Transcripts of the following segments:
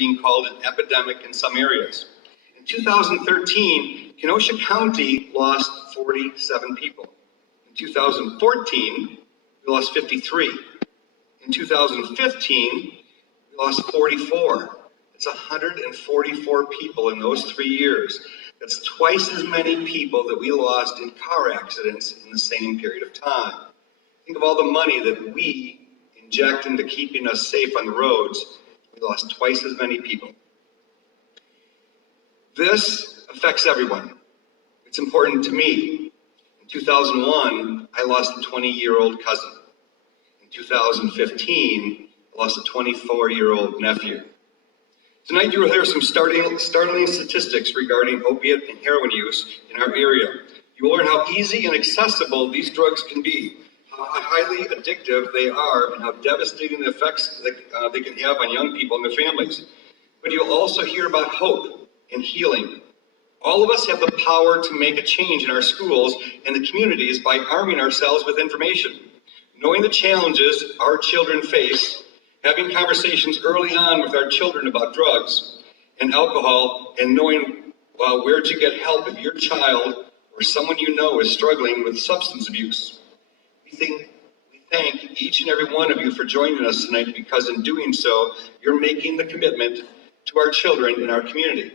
being called an epidemic in some areas. In 2013, Kenosha County lost 47 people. In 2014, we lost 53. In 2015, we lost 44. It's 144 people in those 3 years. That's twice as many people that we lost in car accidents in the same period of time. Think of all the money that we inject into keeping us safe on the roads. We lost twice as many people. This affects everyone. It's important to me. In 2001, I lost a 20-year-old cousin. In 2015, I lost a 24-year-old nephew. Tonight you will hear some startling statistics regarding opiate and heroin use in our area. You will learn how easy and accessible these drugs can be, how highly addictive they are, and how devastating the effects that they can have on young people and their families. But you'll also hear about hope and healing. All of us have the power to make a change in our schools and the communities by arming ourselves with information. Knowing the challenges our children face, having conversations early on with our children about drugs and alcohol, and knowing where to get help if your child or someone you know is struggling with substance abuse. We thank each and every one of you for joining us tonight, because in doing so, you're making the commitment to our children in our community.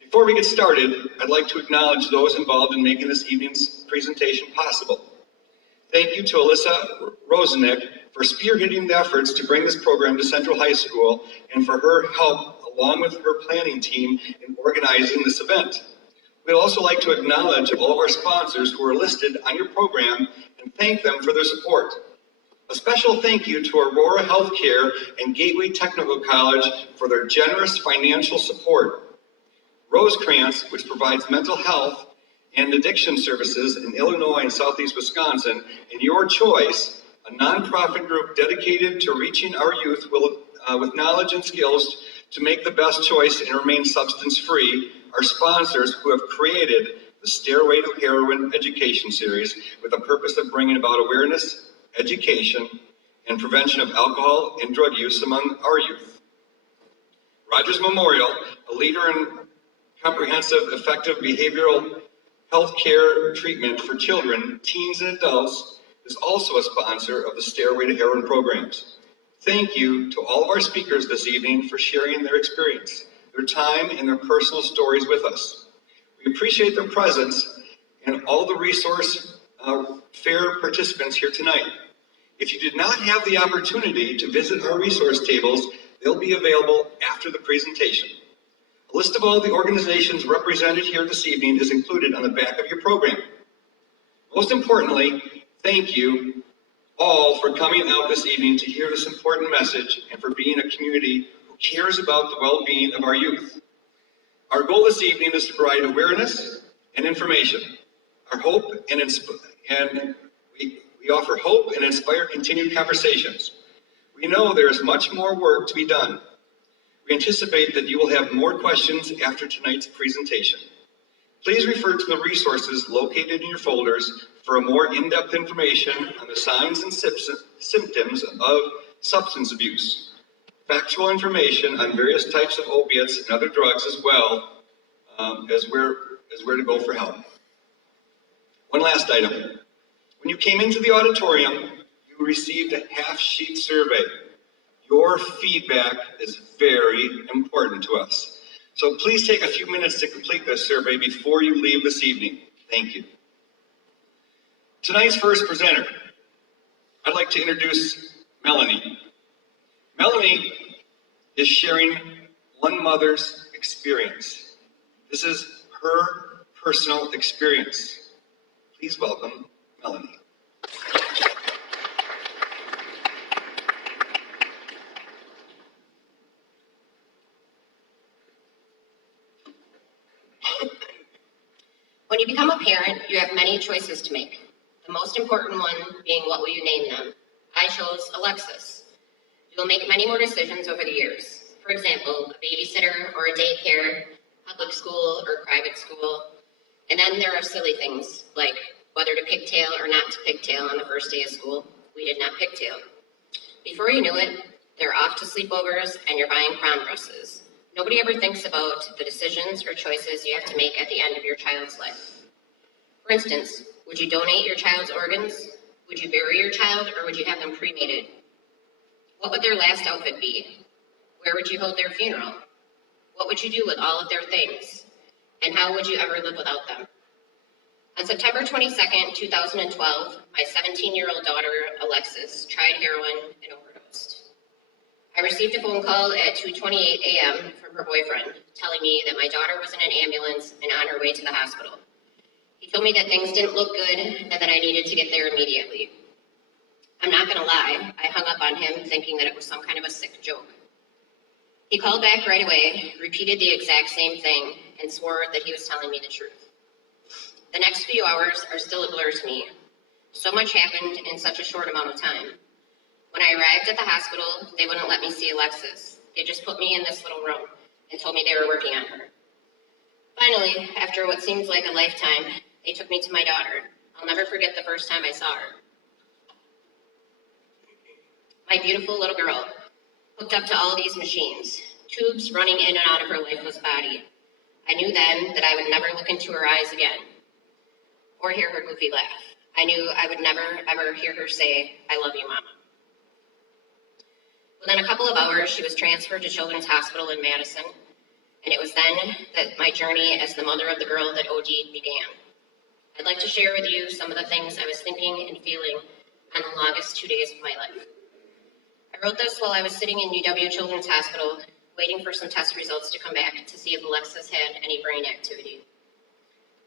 Before we get started, I'd like to acknowledge those involved in making this evening's presentation possible. Thank you to Alyssa Rosenek for spearheading the efforts to bring this program to Central High School, and for her help along with her planning team in organizing this event. We'd also like to acknowledge all of our sponsors who are listed on your program and thank them for their support. A special thank you to Aurora Healthcare and Gateway Technical College for their generous financial support. Rosecrans, which provides mental health and addiction services in Illinois and Southeast Wisconsin, and Your Choice, a nonprofit group dedicated to reaching our youth with knowledge and skills to make the best choice and remain substance-free, are sponsors who have created the Stairway to Heroin education series with the purpose of bringing about awareness, education, and prevention of alcohol and drug use among our youth. Rogers Memorial, a leader in comprehensive, effective behavioral health care treatment for children, teens, and adults, is also a sponsor of the Stairway to Heroin programs. Thank you to all of our speakers this evening for sharing their experience, their time, and their personal stories with us. We appreciate their presence and all the resource fair participants here tonight. If you did not have the opportunity to visit our resource tables, they'll be available after the presentation. A list of all the organizations represented here this evening is included on the back of your program. Most importantly, thank you all for coming out this evening to hear this important message and for being a community who cares about the well-being of our youth. Our goal this evening is to provide awareness and information. Our hope and we offer hope and inspire continued conversations. We know there is much more work to be done. We anticipate that you will have more questions after tonight's presentation. Please refer to the resources located in your folders for a more in-depth information on the signs and symptoms of substance abuse, factual information on various types of opiates and other drugs, as well as where to go for help. One last item. When you came into the auditorium, you received a half-sheet survey. Your feedback is very important to us. So please take a few minutes to complete this survey before you leave this evening. Thank you. Tonight's first presenter, I'd like to introduce Melanie. Melanie is sharing one mother's experience. This is her personal experience. Please welcome Melanie. When you become a parent, you have many choices to make. The most important one being, what will you name them? I chose Alexis. You'll make many more decisions over the years. For example, a babysitter or a daycare, public school or private school. And then there are silly things like whether to pigtail or not to pigtail on the first day of school. We did not pigtail. Before you knew it, They're off to sleepovers and you're buying prom dresses. Nobody ever thinks about the decisions or choices you have to make at the end of your child's life. For instance, would you donate your child's organs? Would you bury your child, or would you have them cremated? What would their last outfit be? Where would you hold their funeral? What would you do with all of their things? And how would you ever live without them? On September 22nd, 2012, my 17-year-old daughter, Alexis, tried heroin and overdosed. I received a phone call at 2:28 a.m. from her boyfriend telling me that my daughter was in an ambulance and on her way to the hospital. He told me that things didn't look good and that I needed to get there immediately. I'm not going to lie, I hung up on him thinking that it was some kind of a sick joke. He called back right away, repeated the exact same thing, and swore that he was telling me the truth. The next few hours are still a blur to me. So much happened in such a short amount of time. When I arrived at the hospital, they wouldn't let me see Alexis. They just put me in this little room and told me they were working on her. Finally, after what seems like a lifetime, they took me to my daughter. I'll never forget the first time I saw her. My beautiful little girl, hooked up to all these machines, tubes running in and out of her lifeless body. I knew then that I would never look into her eyes again or hear her goofy laugh. I knew I would never, ever hear her say, "I love you, Mama." Within a couple of hours, she was transferred to Children's Hospital in Madison, and it was then that my journey as the mother of the girl that OD'd began. I'd like to share with you some of the things I was thinking and feeling on the longest 2 days of my life. I wrote this while I was sitting in UW Children's Hospital, waiting for some test results to come back to see if Alexis had any brain activity.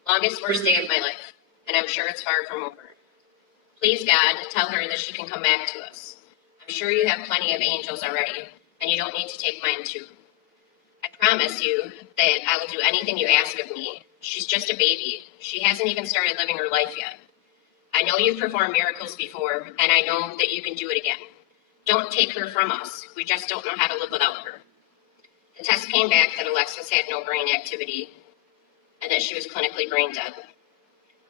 Longest, worst day of my life, and I'm sure it's far from over. Please, God, tell her that she can come back to us. I'm sure you have plenty of angels already, and you don't need to take mine too. I promise you that I will do anything you ask of me. She's just a baby. She hasn't even started living her life yet. I know you've performed miracles before, and I know that you can do it again. Don't take her from us. We just don't know how to live without her. The test came back that Alexis had no brain activity and that she was clinically brain dead.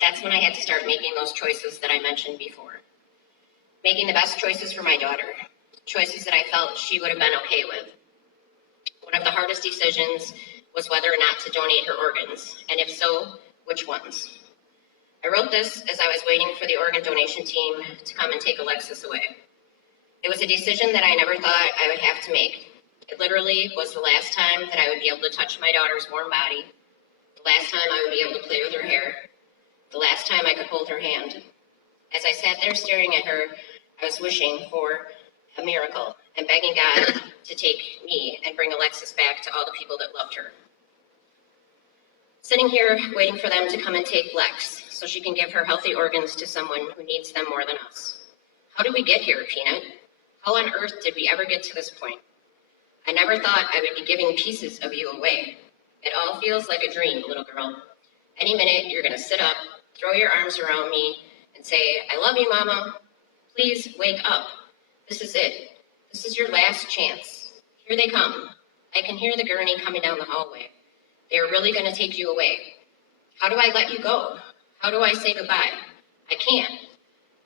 That's when I had to start making those choices that I mentioned before. Making the best choices for my daughter, choices that I felt she would have been okay with. One of the hardest decisions was whether or not to donate her organs, and if so, which ones. I wrote this as I was waiting for the organ donation team to come and take Alexis away. It was a decision that I never thought I would have to make. It literally was the last time that I would be able to touch my daughter's warm body, the last time I would be able to play with her hair, the last time I could hold her hand. As I sat there staring at her, I was wishing for a miracle and begging God to take me and bring Alexis back to all the people that loved her. Sitting here waiting for them to come and take Lex so she can give her healthy organs to someone who needs them more than us. How did we get here, Peanut? How on earth did we ever get to this point? I never thought I would be giving pieces of you away. It all feels like a dream, little girl. Any minute, you're going to sit up, throw your arms around me, and say, "I love you, Mama. Please wake up. This is it. This is your last chance. Here they come. I can hear the gurney coming down the hallway. They are really going to take you away. How do I let you go? How do I say goodbye? I can't.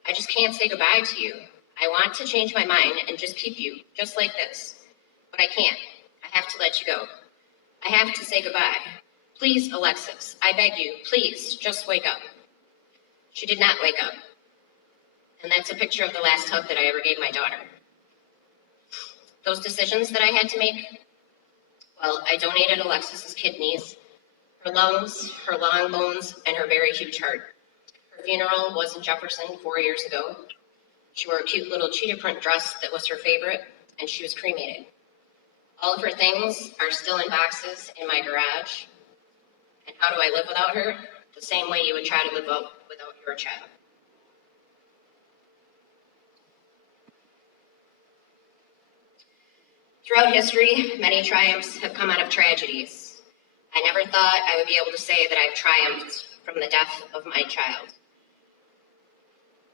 I just can't say goodbye to you. I want to change my mind and just keep you, just like this. But I can't. I have to let you go. I have to say goodbye. Please, Alexis, I beg you, please, just wake up." She did not wake up. And that's a picture of the last hug that I ever gave my daughter. Those decisions that I had to make, well, I donated Alexis's kidneys, her lungs, her long bones, and her very huge heart. Her funeral was in Jefferson 4 years ago. She wore a cute little cheetah print dress that was her favorite, and she was cremated. All of her things are still in boxes in my garage. And how do I live without her? The same way you would try to live without your child. Throughout history, many triumphs have come out of tragedies. I never thought I would be able to say that I've triumphed from the death of my child.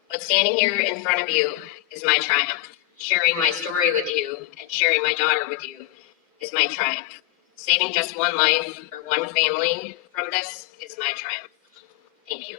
But standing here in front of you is my triumph. Sharing my story with you and sharing my daughter with you is my triumph. Saving just one life or one family from this is my triumph. Thank you.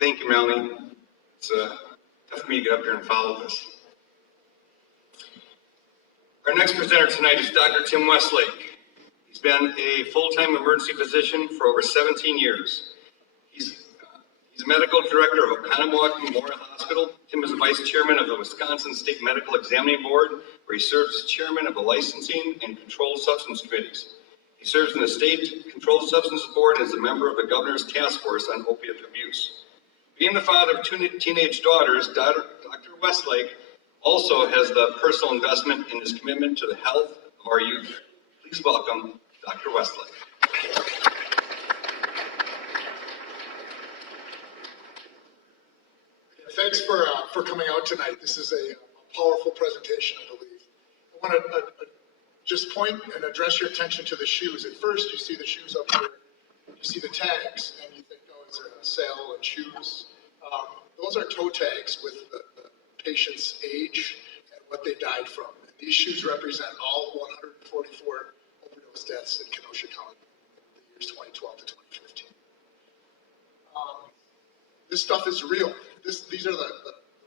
Thank you, Melanie. It's tough for me to get up here and follow this. Our next presenter tonight is Dr. Tim Westlake. He's been a full-time emergency physician for over 17 years. He's a medical director of Oconomowoc Memorial Hospital. Tim is the vice chairman of the Wisconsin State Medical Examining Board, where he serves as chairman of the Licensing and Controlled Substance Committees. He serves in the State Controlled Substances Board and is a member of the Governor's Task Force on Opiate Abuse. Being the father of 2 teenage daughters, Dr. Westlake also has the personal investment in his commitment to the health of our youth. Please welcome Dr. Westlake. Thanks for coming out tonight. This is a powerful presentation, I believe. I want to just point and address your attention to the shoes. At first, you see the shoes up here, you see the tags, and you think, oh, it's a sale and shoes. Those are toe tags with the patient's age and what they died from. And these shoes represent all 144 overdose deaths in Kenosha County in the years 2012 to 2015. This stuff is real. These are the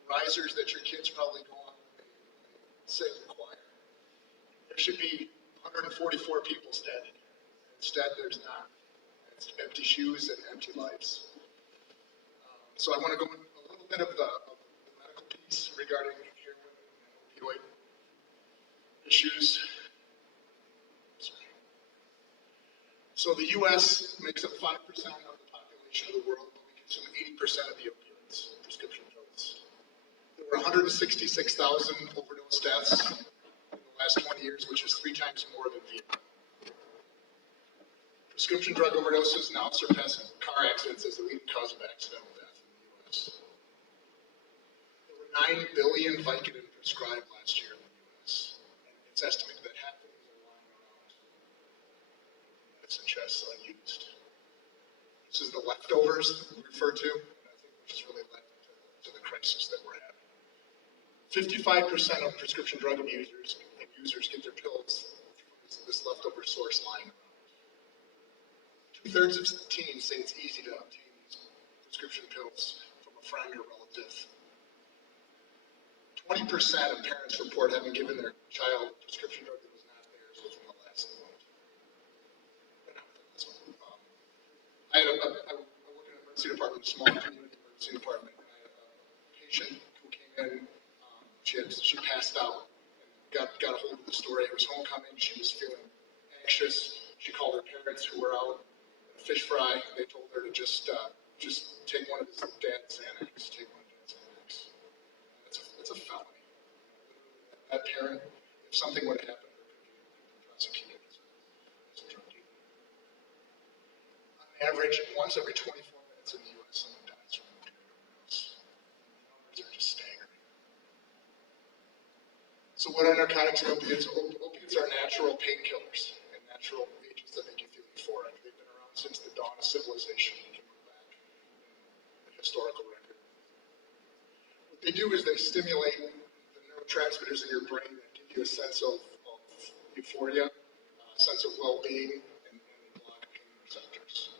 risers that your kids probably go on when they sing the choir. There should be 144 people standing here. Instead, there's not. It's empty shoes and empty lives. So I want to go into a little bit of the medical piece regarding heroin and opioid issues. So the U.S. makes up 5% of the population of the world, but we consume 80% of the opioids, prescription drugs. There were 166,000 overdose deaths in the last 20 years, which is 3 times more than Vietnam. Prescription drug overdoses now surpass car accidents as the leading cause of accidental death in the U.S. There were 9 billion Vicodin prescribed last year in the U.S., and it's estimated that half of these are lying around medicine chests unused. This is the leftovers we refer to, and I think which has really led to the crisis that we're having. 55% of prescription drug users get their pills from this leftover source lying around. 2/3 of teens say it's easy to obtain these prescription pills from a friend or relative. 20% of parents report having given their child a prescription drug that was not theirs within the last month. I work in an emergency department, a small community emergency department, and I had a patient who came in. She passed out and got a hold of the story. It was homecoming. She was feeling anxious. She called her parents who were out. Fish fry. They told her to just take one of his dad's Xanax. Take one of dad's Xanax. That's a felony. That parent, if something would have happened, could be prosecuted as a drug dealer. On average, once every 24 minutes in the U.S., someone dies from an opioid overdose. The numbers are just staggering. So what are narcotics and opiates? Opiates are natural painkillers and natural agents that make you feel euphoric. They've been around since the dawn of civilization. You can look back in the historical record. What they do is they stimulate the neurotransmitters in your brain that give you a sense of euphoria, a sense of well-being, and they block pain receptors.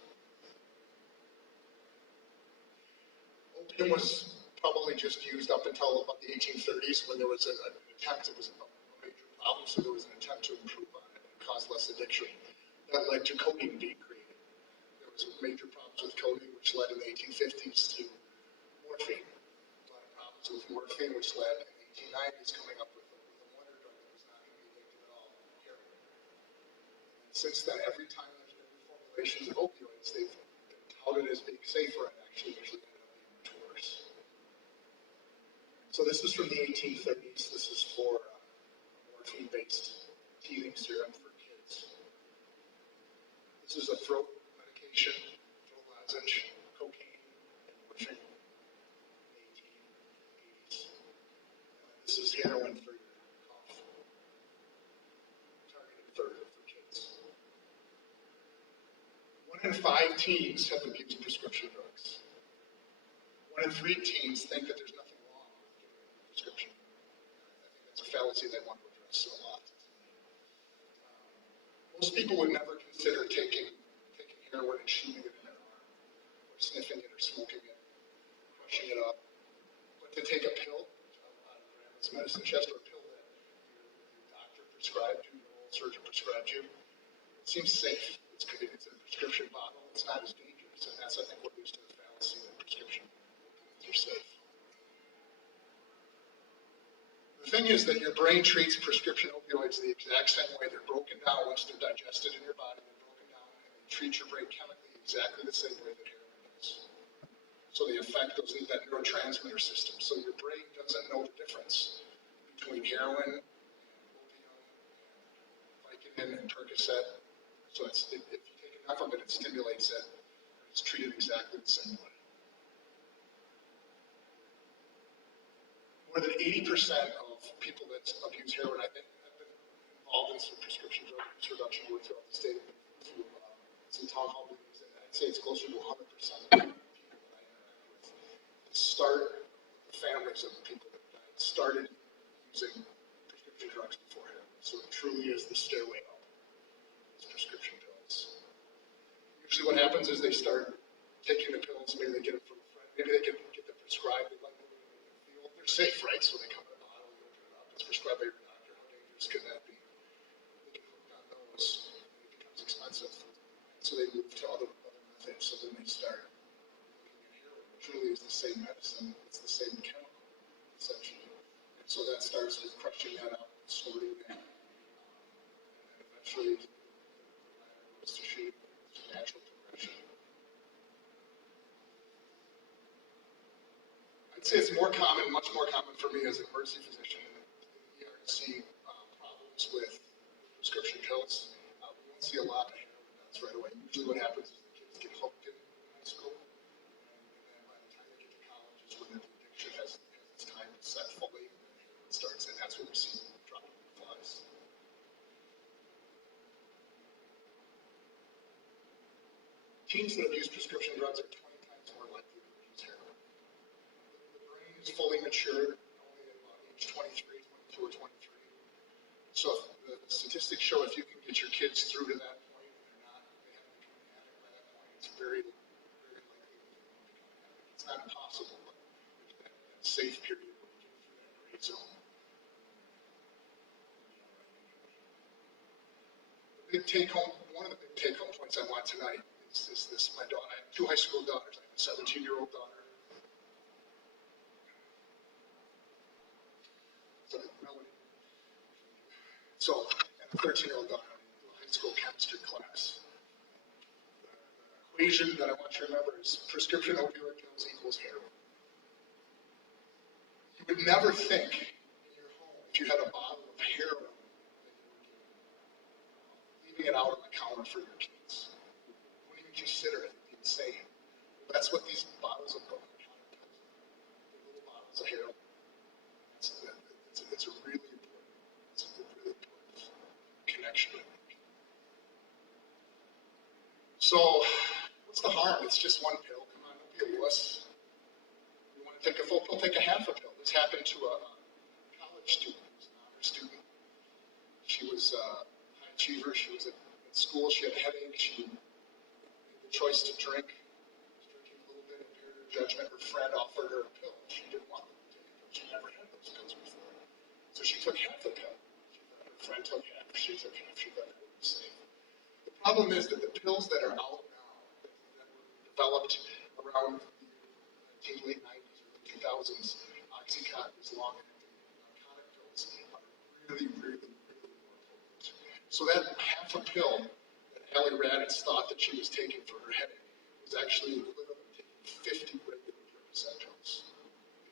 Opium was probably just used up until about the 1830s when there was an attempt, it was a major problem, so there was an attempt to improve on it and cause less addiction. That led to codeine being created. There was major problems with codeine, which led in the 1850s to morphine. A lot of problems with morphine, which led in the 1890s coming up with a wonder drug that was not going to be addictive at all, heroin. And since then, every time there's been new formulations of opioids, they've been touted as being safer and actually usually ended up being much worse. So this is from the 1830s. This is for morphine-based teething serum for kids. This is a throat medication, throat lozenge, cocaine, and morphine in the 1880s. This is heroin for your cough, targeted for kids. 1 in 5 teens have abused prescription drugs. 1 in 3 teens think that there's nothing wrong with giving a prescription. I think that's a fallacy they want to address a lot. Most people would never consider taking heroin and shooting it in their arm, or sniffing it or smoking it. medicine chest or a pill that your doctor prescribed you, your old surgeon prescribed you, it seems safe. It's a prescription bottle. It's not as dangerous, and that's, I think, what leads to the fallacy that prescription are safe. The thing is that your brain treats prescription opioids the exact same way. They're broken down once they're digested in your body. They're broken down, and they treat your brain chemically exactly the same way that heroin does. So they affect that neurotransmitter system. So your brain doesn't know the difference between heroin, opium, Vicodin, and Percocet. So if you take enough of it, it stimulates it. It's treated exactly the same way. More than 80% of people that abuse heroin, I think, have been involved in some prescription drug abuse reduction work throughout the state. Through some town hall meetings, and I'd say it's closer to 100% of people that I interact with start the families of the people that died, started using prescription drugs before heroin. So it truly is the stairway up. It's prescription pills. Usually what happens is they start taking the pills, maybe they get them from a friend, maybe they get them prescribed, they like them, they feel they're safe, right? So they come in a bottle, you open it up, it's prescribed by your doctor. How dangerous can that be? They get hooked on those, and it becomes expensive. So they move to other methods, so then they start looking at heroin, which really is the same medicine, it's the same chemical, essentially. And so that starts with crushing that up, snorting that, and then eventually the bladder goes to shape, it's a natural progression. I'd say it's more common, much more common for me as an emergency physician in the ER to see problems with prescription pills. We don't see a lot of heroin deaths right away. Usually what happens is the kids get hooked in high school, and then by the time they get to college is when the addiction has its time set fully, and then heroin starts, and that's when we see dropping flies. Teens that abuse prescription drugs are 20 times more likely to abuse heroin. The brain is fully matured only at about age 23, 22 or 23. So the statistics show if you can get your kids through to that point and they haven't become an addict by that point, it's very, very likely that they won't become an addict. It's not impossible, but there's that safe period where you get through that gray zone. The big take home, one of the big take home points I want tonight is this. My daughter, I have two high school daughters. I have a 17-year-old daughter. So, and a 13-year-old daughter in a high school chemistry class. The equation that I want you to remember is prescription opioid pills equals heroin. You would never think in your home, if you had a bottle of heroin, that you would give leaving it out on the counter for your kids. You wouldn't even consider it. It'd be insane. That's what these bottles of over-the-counter pills are. They're little bottles of heroin. It's a really important connection. So, what's the harm? It's just one pill. Come on, don't be a wuss. You want to take a full pill? Take a half a pill. This happened to a college student who was an honor student. She was a high achiever. She was at school. She had a headache. She made the choice to drink. She was drinking a little bit, impaired her judgment. Her friend offered her a pill. She didn't want to take a pill. She never had those pills before. So she took half the pill. Her friend took half. She took half. She thought it would be safe. The problem is that the pills that are out now, that were developed around the late 90s, early 2000s, Oxycontin, these long-acting narcotic pills, are really, really, really more potent. So that half a pill that Allie Raditz thought that she was taking for her headache was actually equivalent to taking 50 regular Percocet pills.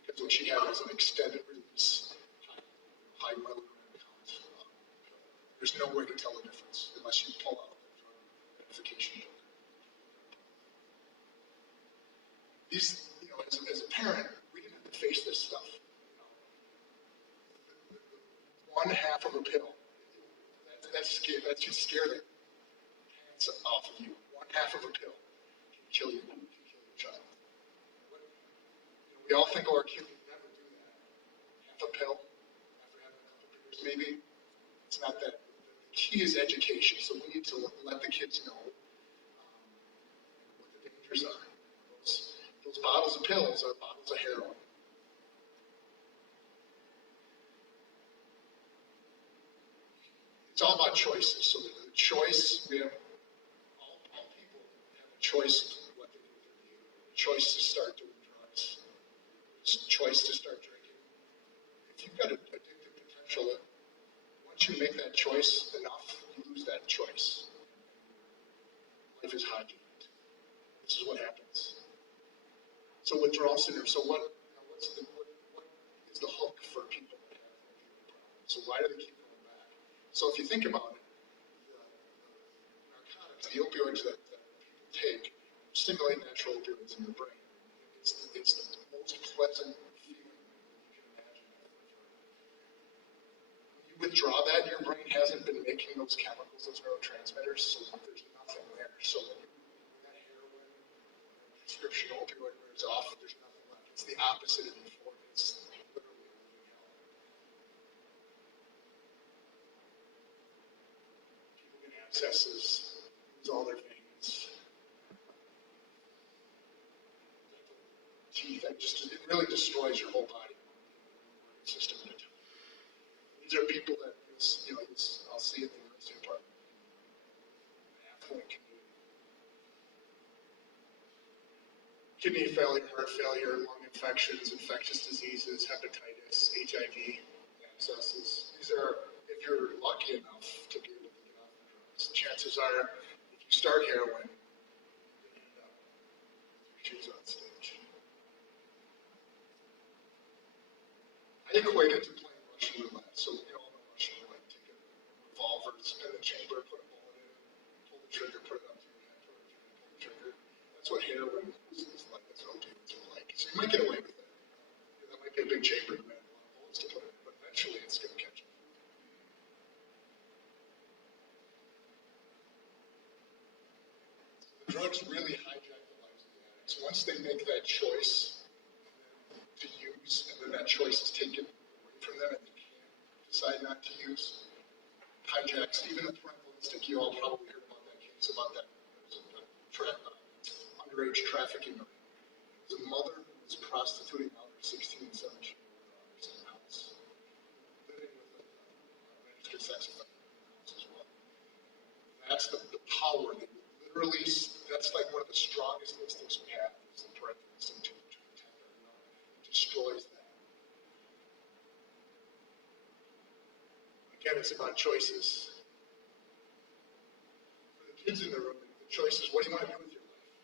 Because what she had was an extended release, high milligram count pill. There's no way to tell the difference unless you pull out the drug identification book. These, as a parent, we didn't have to face this stuff. One half of a pill, that should scare the pants off of you. One half of a pill can kill you, can kill your child. We all think, our kid would never do that. Half a pill, after having a couple of beers, maybe. It's not that. The key is education, so we need to let the kids know what the dangers are. Those bottles of pills are bottles of heroin. it's all about choices. So the choice, we have, all people have a choice what they do with their day. A choice to start doing drugs. A choice to start drinking. If you've got an addictive potential, once you make that choice enough, you lose that choice. Life is hockey. This is what happens. So withdrawal syndrome. So what is the hook for people that have opioid problems? So why do they keep going back? So if you think about it, the narcotics, the opioids that people take, stimulate natural opioids in your brain. It's the most pleasant feeling you can imagine. When you withdraw that, your brain hasn't been making those chemicals, those neurotransmitters, so there's nothing there. So when that heroin, prescription opioid wears off, there's nothing left. It's the opposite of euphoria. It's literally living hell. People get abscesses, lose all their veins, teeth. It really destroys your whole body system at a time. These are people that I'll see in the emergency department. Affluent community. Kidney failure, heart failure, lung infections, infectious diseases, hepatitis, HIV, abscesses. These are, if you're lucky enough to be able to get off the drugs, chances are, if you start heroin, you're going to end up with your shoes on stage. I equate it to playing Russian roulette. So we all know Russian roulette. Take a revolver, spin the chamber, put a bullet in it, pull the trigger, put it up to your head, pull the trigger. That's what heroin is like. That's what opioids are like. So you might get away with it. That might be a big chamber, you might have a lot of bullets to put in, but eventually it's going to catch you. The drugs really hijack the lives of the addicts. Once they make that choice to use, and then that choice is taken away from them and they can't decide not to use, hijacks, even the parental instinct. You all probably heard about that case, about that underage trafficking. It was a mother who was prostituting out her 16 and 17-year-old daughters in the house, living with a registered sex offender in the house as well. That's the power. They literally, that's like one of the strongest instincts we have, is the parental instinct to protect our young. It destroys that. Again, it's about choices. For the kids in the room, the choice is, what do you want to do with your life?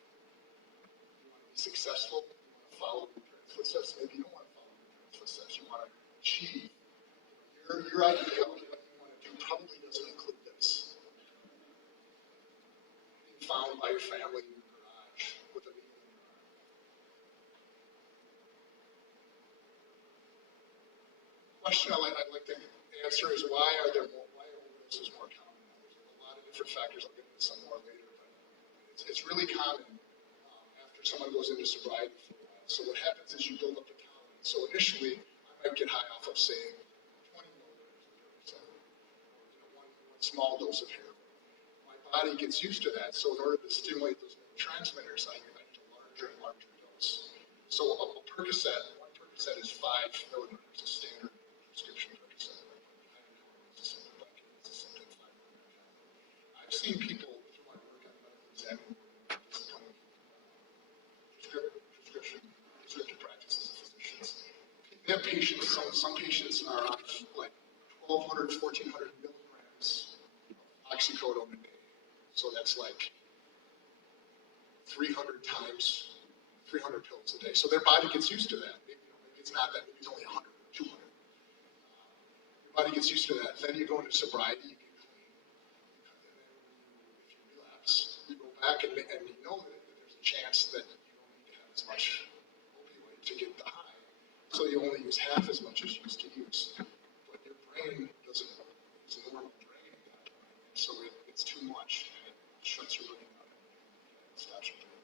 You want to be successful? You want to follow your parents' footsteps? Maybe you don't want to follow your parents' footsteps. You want to achieve. Your idea of what you want to do probably doesn't include this. Being found by your family in your garage with a needle in your arm. Question I'd like to answer is, why are overdoses more common now? There's a lot of different factors. I'll get into some more later, but it's really common after someone goes into sobriety for a while. So what happens is you build up a tolerance. So initially, I might get high off of, say, 20 milligrams of Heroin, or one small dose of heroin. My body gets used to that. So in order to stimulate those neurotransmitters, I need a larger and larger dose. So a Percocet, one Percocet is 5 milligrams, a standard prescription Percocet. I've seen people through my work on medical examining prescriptive practices of physicians. They have patients, some patients are on like 1,200, 1,400 milligrams of oxycodone a day. So that's like 300 pills a day. So their body gets used to that. Maybe it's not that, maybe it's only 100, 200. Your body gets used to that. Then you go into sobriety, you get clean. And then if you relapse, you go back and you know that there's a chance that you don't need to have as much opioid to get the high. So you only use half as much as you used to use. But your brain doesn't use a normal brain at that point. So it's too much. And it shuts your brain down and stops your brain.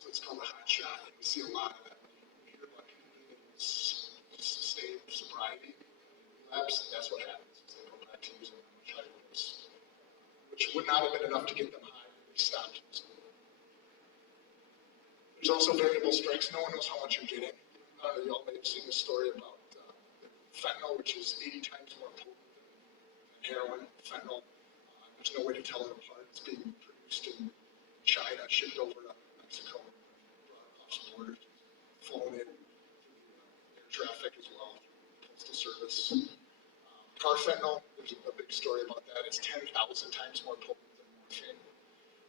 So it's called a hot shot. And we see a lot of that. We hear about people being able to sustain sobriety, relapse. That's what happens. Is they go back to using a much higher dose, which would not have been enough to get them high when they stopped using it. There's also variable strengths. No one knows how much you're getting. You all may have seen the story about fentanyl, which is 80 times more potent than heroin, fentanyl. There's no way to tell it apart. It's being produced in China, shipped over to Mexico, brought across the border, flown in air traffic as well, postal service. Carfentanil, there's a big story about that. It's 10,000 times more potent than morphine.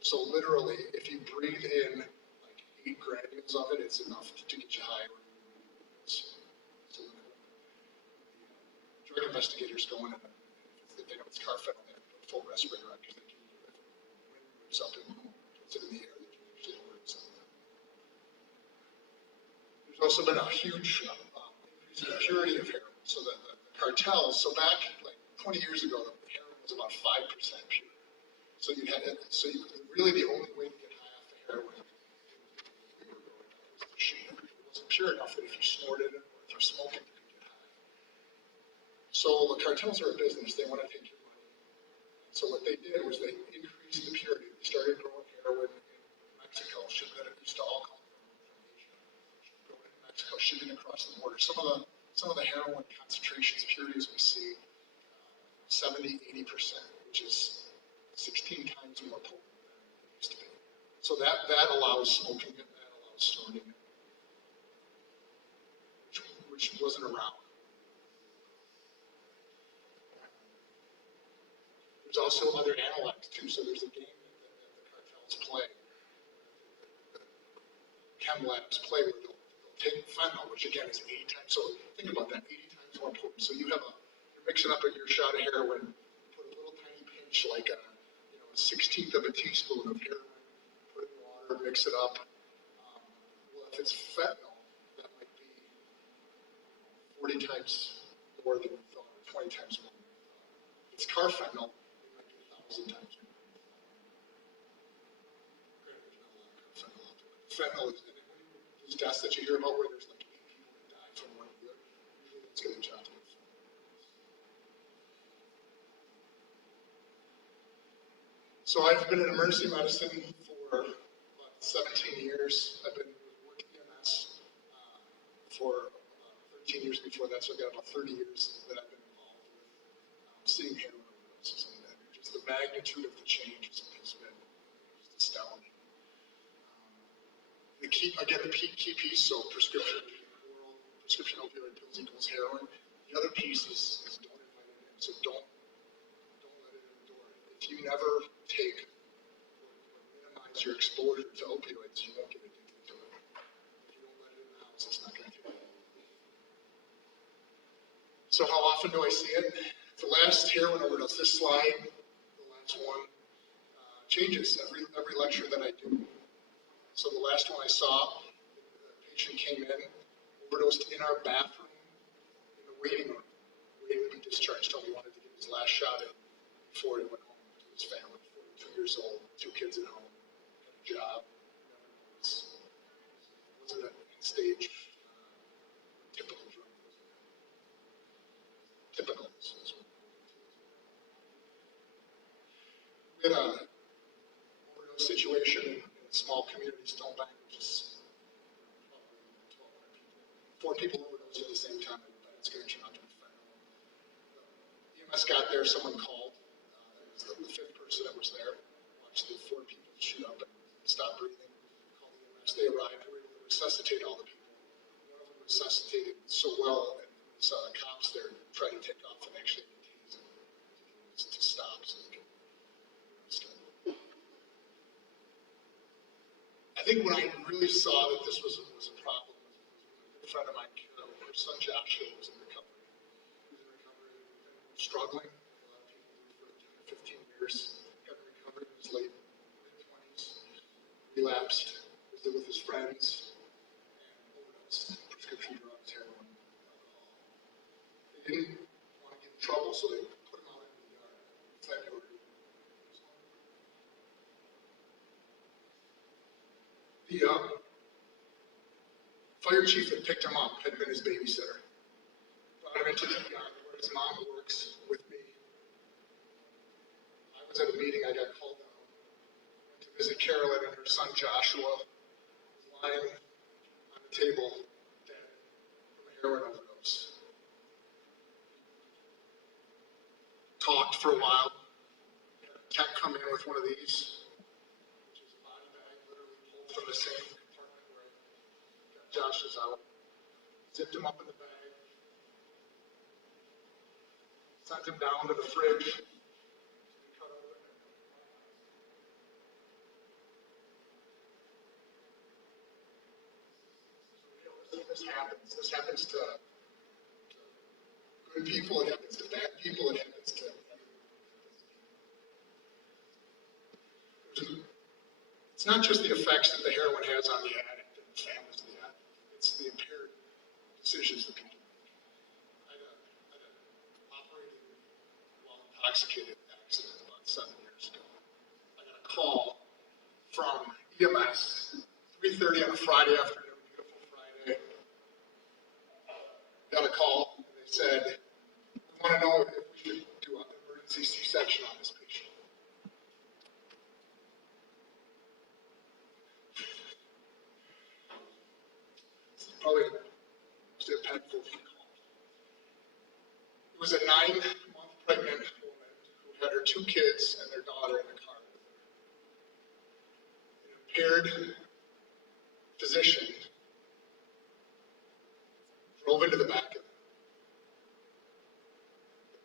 So literally, if you breathe in like 8 granules of it, it's enough to get you high. So drug investigators go in and if they know it's carfentanil, they have to put a full respirator on because they can do it. When it moves up and puts it in the air, they can usually order something. There's also been a huge increase in the purity of heroin. So the cartels, so back like 20 years ago, the heroin was about 5% pure. So you really the only way to get high off the heroin was to shoot it. It wasn't pure enough that if you snorted it or if you smoked it, you could get high. So the cartels are a business, they want to take your money. So what they did was they increased the purity. They started growing heroin in Mexico, shipped it used to all come from Asia. Growing in Mexico, shipping across the border. Some of the heroin concentrations, purities we see, 70, 80%, which is 16 times more potent than it used to be. So that allows smoking it, that allows snorting it, which wasn't around. There's also other analogs too. So there's a game that the cartels play, chem labs play where they'll take fentanyl, which again is 80 times. So think about that, 80 times more potent. So you're mixing up your shot of heroin, put a little tiny pinch, like a 1/16 of a teaspoon of heroin, put it in water, mix it up. Well, if it's fentanyl, that might be 40 times more than we thought, 20 times more than we thought. If it's carfentanil, it might be 1,000 times more. Granted, there's not a lot of carfentanil out there, but fentanyl is, those deaths that you hear about where there's like 8 people that die from one year, usually that's going to jump to. So I've been in emergency medicine for about 17 years. I've been working EMS for 13 years before that, so I've got about 30 years that I've been involved with seeing heroin overdoses. And just the magnitude of the change has been just astounding. The key piece, so prescription opioid pills equals heroin. The other piece is don't invite it in. So don't let it in the door. If you never take or minimize your exposure to opioids, you won't get addicted to it. If you don't let it in the house, it's not going to do it. So how often do I see it? The last heroin overdose, this slide, the last one, changes every lecture that I do. So the last one I saw, the patient came in, overdosed in our bathroom, in the waiting room, waiting to be discharged, told me he wanted to get his last shot in before he went home to his family. 42 years old, 2 kids at home, had a job, wasn't a stage typical drug. Typical. We had a overdose situation in a small community, Stonebank, which is probably 1,200 people. 4 people overdosed at the same time, but it's going to turn out to be fentanyl. EMS got there, someone called. It was the 5th person that was there. Watched the 4 people shoot up and stop breathing. Called the EMS. They arrived. Were able to resuscitate all the people. One of them resuscitated so well, and we saw the cops there trying to take off and actually tased him to stop so they could arrest him. I think when I really saw that this was a problem was when a good friend of mine, her son Joshua, was in recovery. He was in recovery, struggling. A lot of people do for 10 or 15 years. Got in recovery in his late mid-20s. Relapsed, visited with his friends, and overdosed. Prescription drugs, heroin, alcohol. They didn't want to get in trouble, so they put him out in the yard in February. The fire chief that picked him up had been his babysitter. Brought him into the yard where his mom works with me. I was at a meeting, I got called down. Went to visit Carolyn, and her son Joshua was lying on the table, dead from a heroin overdose. Talked for for a while. Tech come in with one of these, which is a body bag, literally pulled from the same compartment where Josh is out. Zipped him up in the bag, sent him down to the fridge. Cut open. This happens. This happens to good people. It happens to bad people. It happens to It's not just the effects that the heroin has on the addict and the families of the addict. It's the impaired decisions that people make. I had an operating while intoxicated accident about 7 years ago. I got a call from EMS, 3:30 on a Friday afternoon, beautiful Friday. Got a call, and they said, we want to know if we should do an emergency C-section on this patient. Probably a pet full of calls. It was a 9-month pregnant woman who had her 2 kids and their daughter in the car with her. An impaired physician drove into the back of them.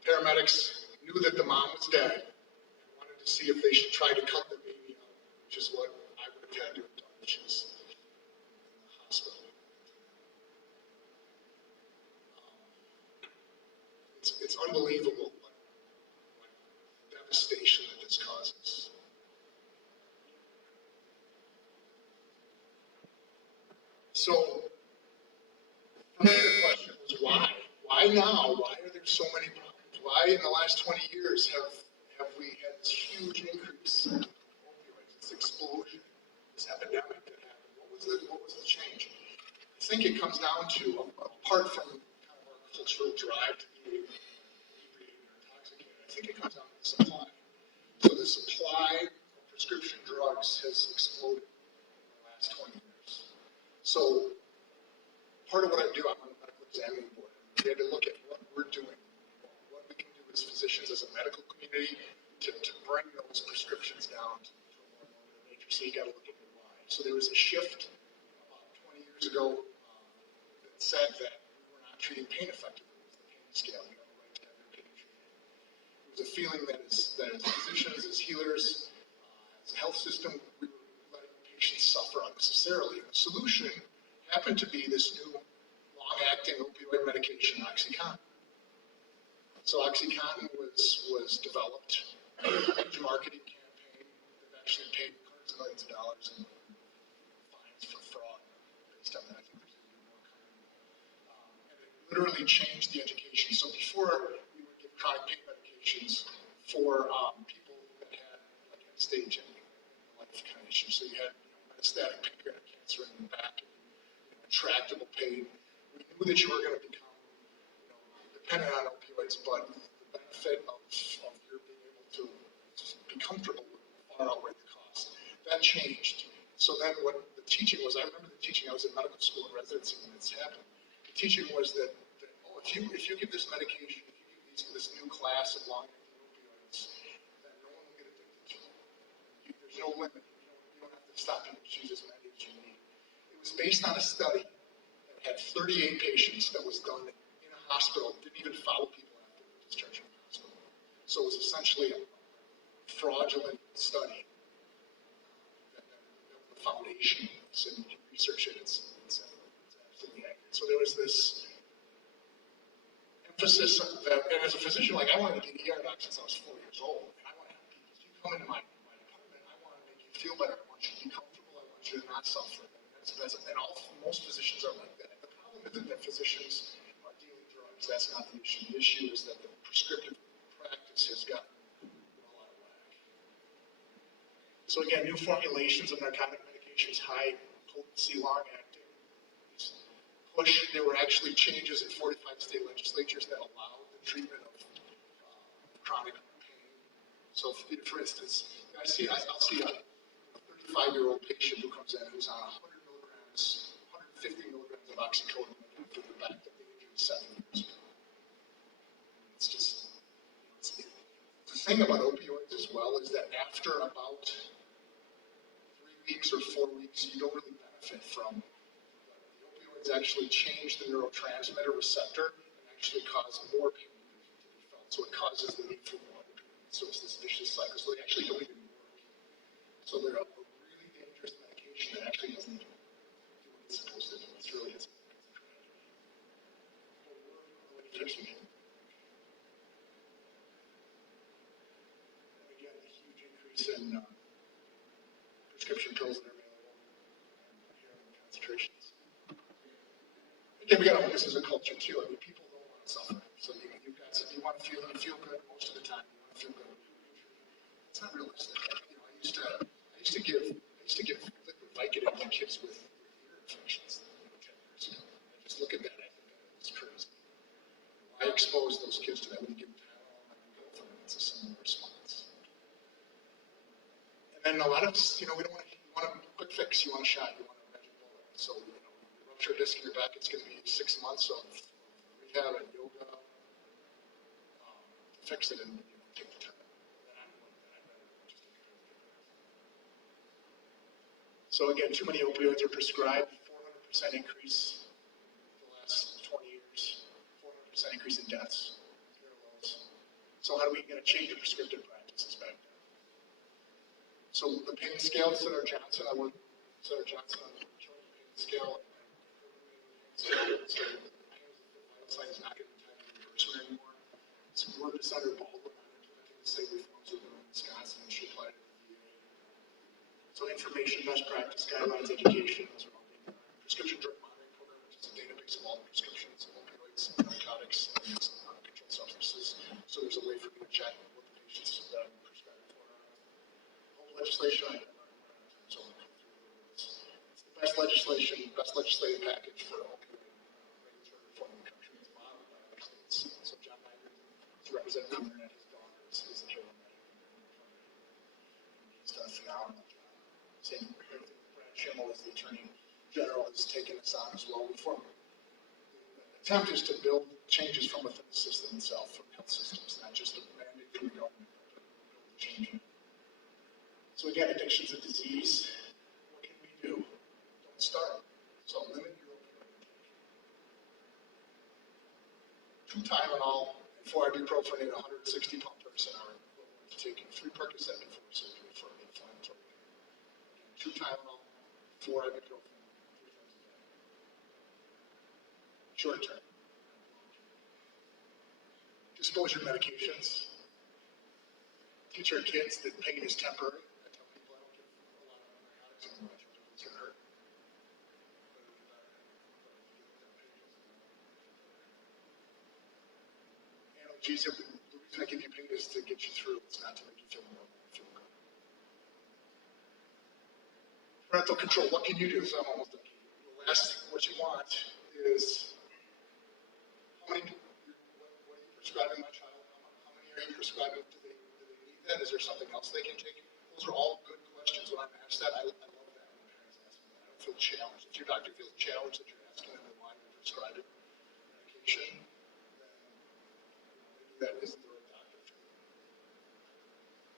The paramedics knew that the mom was dead and wanted to see if they should try to cut the baby out, which is what I would have had to have done, which is in the hospital. It's unbelievable what devastation that this causes. So, for me, the question was why? Why now? Why are there so many problems? Why in the last 20 years have we had this huge increase in opioids, this explosion, this epidemic that happened? What was the change? I think it comes down to, apart from kind of our cultural drive to be intoxicated, I think it comes down to the supply. So the supply of prescription drugs has exploded in the last 20 years. So part of what I do, I'm on the medical examining board. We had to look at what we're doing, what we can do as physicians, as a medical community, to bring those prescriptions down to a more normal nature. So you got to look at why. So there was a shift about 20 years ago that said that we were not treating pain effectively. It was the pain scale. We have a right to have your pain treated. It was a feeling that as physicians, as healers, as a health system, we were letting patients suffer unnecessarily. And the solution happened to be this new long-acting opioid medication, OxyContin. So OxyContin was developed, a huge marketing campaign. They've actually paid hundreds of millions of dollars in fines for fraud based on that. I think there's going to be more coming. And it literally changed the education. So before, we would give chronic pain medications for people that had like end-stage and life kind of issues. So you had metastatic pancreatic cancer in the back, intractable pain. We knew that you were going to become dependent on opioids, but the benefit of your being able to be comfortable would far outweigh the cost. That changed. So then what the teaching was, I remember the teaching, I was in medical school in residency when this happened. The teaching was that if you give this medication, if you give this new class of long-acting opioids, then no one will get addicted to it. There's no limit. You don't have to stop and choose as many as you need. It was based on a study that had 38 patients that was done in a hospital, didn't even follow people after discharge from the hospital. So it was essentially a fraudulent study that built the foundation of this, and you can research it, it's absolutely accurate. So there was this emphasis that, and as a physician, like I wanted to be an ER doc since I was 4 years old, and I want to have people, if you come into my department, I want to make you feel better, I want you to be comfortable, I want you to not suffer. And most physicians are like that. The problem isn't that physicians are dealing drugs. That's not the issue. The issue is that the prescriptive practice has gotten all out of whack. So again, new formulations of narcotic medications, high potency, long acting. There were actually changes in 45 state legislatures that allowed the treatment of chronic pain. So for instance, I'll see a 35-year-old patient who comes in who's on 150 milligrams of oxycodone for the fact that they injured 7 years ago. It's just, it's thing about opioids as well is that after about 3 weeks or 4 weeks, you don't really benefit from the opioids. Actually change the neurotransmitter receptor and actually cause more pain to be felt. So it causes the need for more opioids. So it's this vicious cycle. So they actually don't even work. So they're a really dangerous medication that actually doesn't do what it's supposed to do. It's really it's fixing it. And again, the huge increase in prescription pills that are available and heroin concentrations. Again, we got to this as a culture too. I mean, people don't want to suffer. So you want to feel good most of the time. You want to feel good. It's not realistic. You know, I used to give liquid Vicodin to kids with ear infections 10 years ago. I just look at that. I think that was crazy. I expose those kids to that when you give them Tylenol and ibuprofen. It's a similar response. And then a lot of us, you know, we don't want to. You want a quick fix. You want a shot. You want a magic bullet. So you know, you rupture a disc in your back. It's going to be 6 months of rehab and yoga to fix it, and you know, take the time. So again, too many opioids are prescribed. 400% increase in the last 20 years. 400% increase in deaths. So how are we going to change the prescriptive practices back then? So the pain scale, Senator Johnson, I worked with Senator Johnson on the pain scale. So the pain sign is not going to be tied to reimbursement anymore. So we worked with Senator Baldwin on implementing the same reforms we're doing in Wisconsin, and she applied it to the VA. So information, best practice, guidelines, education, those are all being done. Prescription drug monitoring program, which is a database of all the prescriptions, opioids, narcotics, and controlled substances. So there's a way for me to check what the patients prescribed for. Legislation, so it's the best legislation, best legislative package for opioid regulatory reform in the country. It's modeled by other states. So John Nygaard is representing the internet. His daughter is a heroin medic. He's done a phenomenal job. Same thing with Brad Schimmel as the Attorney General has taken this on as well. The attempt is to build changes from within the system itself, from health systems, not just a mandate from the government, but build change. So again, addiction's a disease. What can we do? Don't start. So limit your opioid intake. 2 Tylenol and 4 ibuprofen at 160 pump per hour are equivalent to taking 3 Percocet before surgery for an inflammatory pain. 2 Tylenol, 4 ibuprofen, 3 times a day. Short term. Dispose your medications. Teach our kids that pain is temporary. Analgesia, the reason I give you pain is to get you through. It's not to make you feel normal. Feel good. Parental control. What can you do? So I'm almost done. The last, what you want is how many. What are you prescribing my child? How many are you prescribing? Do they need that? Is there something else they can take? Those are all good questions. When I'm asked that, I love that when parents ask me that. I don't feel challenged. If your doctor feels challenged that you're asking them why you're prescribing medication, then that isn't the right doctor for you.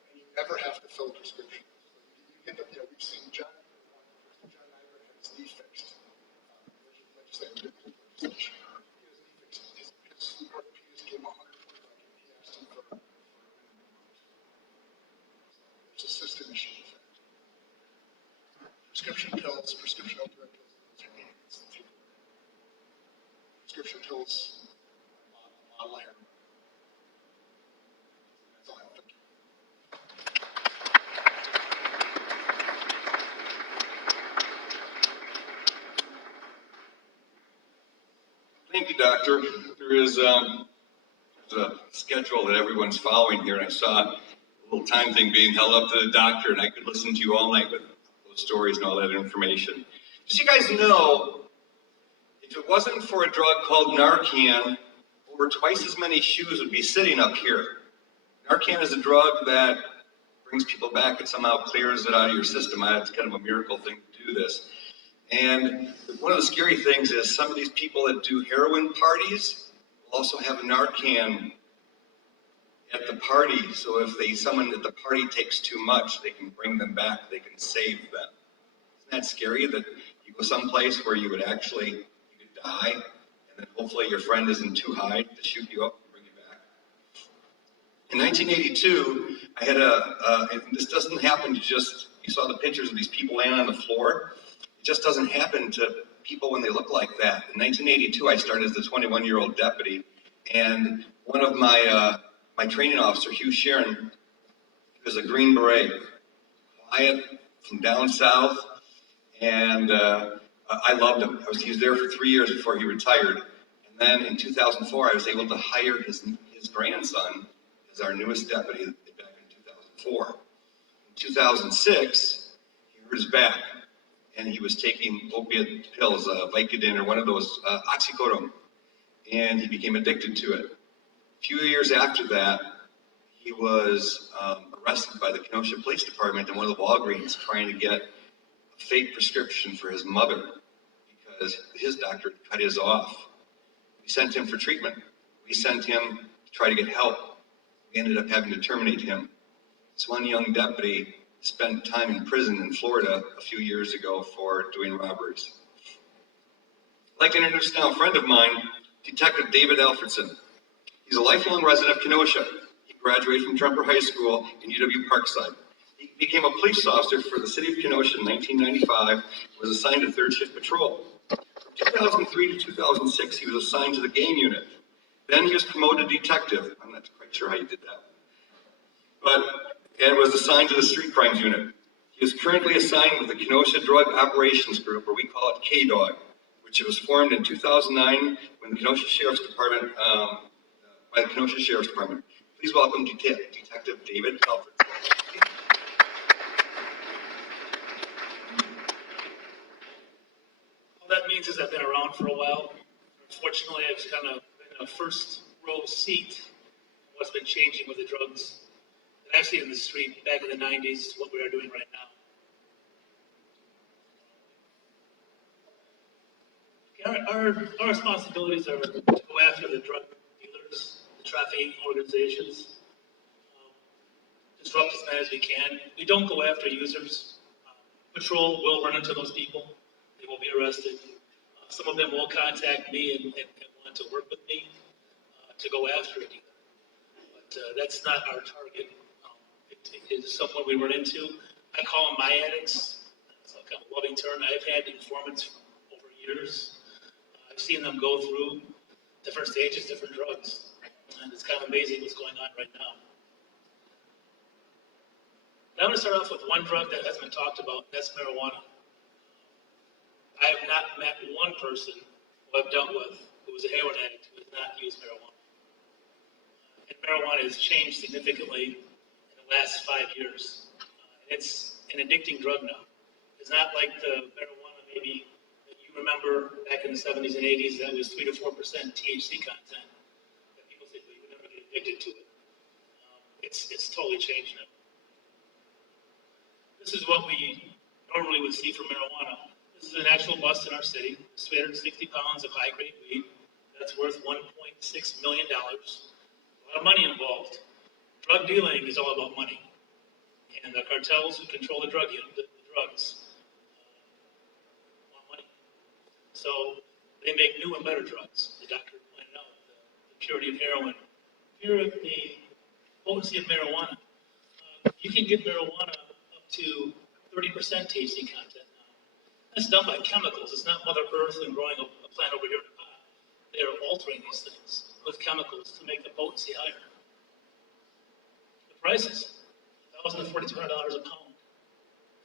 And you never have to fill a prescription. You end up, you know, we've seen John Nygaard had his knee fixed. Legislative legislation. His orthopedist gave him $120 and he asked him for a minimum amount. There's a system issue with that. Prescription pills, prescription opioid pills, prescription pills, a bottle of heroin. That's all I have. Thank you, Doctor. There is there's a schedule that everyone's following here, and I saw a little time thing being held up to the doctor, and I could listen to you all night with those stories and all that information. Just so you guys know, if it wasn't for a drug called Narcan, over twice as many shoes would be sitting up here. Narcan is a drug that brings people back and somehow clears it out of your system. It's kind of a miracle thing to do this. And one of the scary things is some of these people that do heroin parties will also have a Narcan at the party. So if someone at the party takes too much, they can bring them back. They can save them. Isn't that scary that you go someplace where you could die, and then hopefully your friend isn't too high to shoot you up and bring you back? In 1982, I had and this doesn't happen to just, you saw the pictures of these people laying on the floor. It just doesn't happen to people when they look like that. In 1982, I started as a 21-year-old deputy, and one of my training officer, Hugh Sharon, he was a Green Beret, quiet, from down south, and I loved him. He was there for 3 years before he retired. And then in 2004, I was able to hire his grandson as our newest deputy back in 2004. In 2006, he hurt his back, and he was taking opiate pills, Vicodin or one of those, oxycodone, and he became addicted to it. A few years after that, he was arrested by the Kenosha Police Department in one of the Walgreens trying to get a fake prescription for his mother because his doctor had cut his off. We sent him for treatment. We sent him to try to get help. We ended up having to terminate him. This one young deputy spent time in prison in Florida a few years ago for doing robberies. I'd like to introduce now a friend of mine, Detective David Alfredson. He's a lifelong resident of Kenosha. He graduated from Cerntral High School in UW Parkside. He became a police officer for the city of Kenosha in 1995 and was assigned to third shift patrol. From 2003 to 2006, he was assigned to the game unit. Then he was promoted to detective. I'm not quite sure how he did that. And was assigned to the street crimes unit. He is currently assigned with the Kenosha Drug Operations Group, or we call it KDOG, which was formed in 2009 when the Kenosha Sheriff's Department, by the Kenosha Sheriff's Department. Please welcome Detective David Alfred. All that means is I've been around for a while. Unfortunately, I've kind of been in a first row seat in what's been changing with the drugs that I've seen in the street back in the 90s to what we are doing right now. Our responsibilities are to go after the drug dealers, the trafficking organizations, disrupt as many as we can. We don't go after users. Patrol will run into those people. They will be arrested. Some of them will contact me and want to work with me to go after a dealer. But that's not our target. It is someone we run into. I call them my addicts. It's like a loving term. I've had informants over years. I've seen them go through different stages, different drugs. And it's kind of amazing what's going on right now. But I'm going to start off with one drug that has been talked about, and that's marijuana. I have not met one person who I've dealt with who was a heroin addict who has not used marijuana. And marijuana has changed significantly in the last 5 years. It's an addicting drug now. It's not like the marijuana maybe that you remember back in the 70s and 80s that was 3 to 4% THC content. That people think you would never get addicted to it. It's totally changed now. This is what we normally would see for marijuana. This is an actual bust in our city. It's 360 pounds of high-grade weed. That's worth $1.6 million. A lot of money involved. Drug dealing is all about money. And the cartels who control the drugs want money. So they make new and better drugs. The doctor pointed out the purity of heroin, the potency of marijuana. You can get marijuana up to 30% THC content now. That's done by chemicals. It's not Mother Earth and growing a plant over here in a pot. They are altering these things with chemicals to make the potency higher. The prices, $1,000 to $4,200 a pound.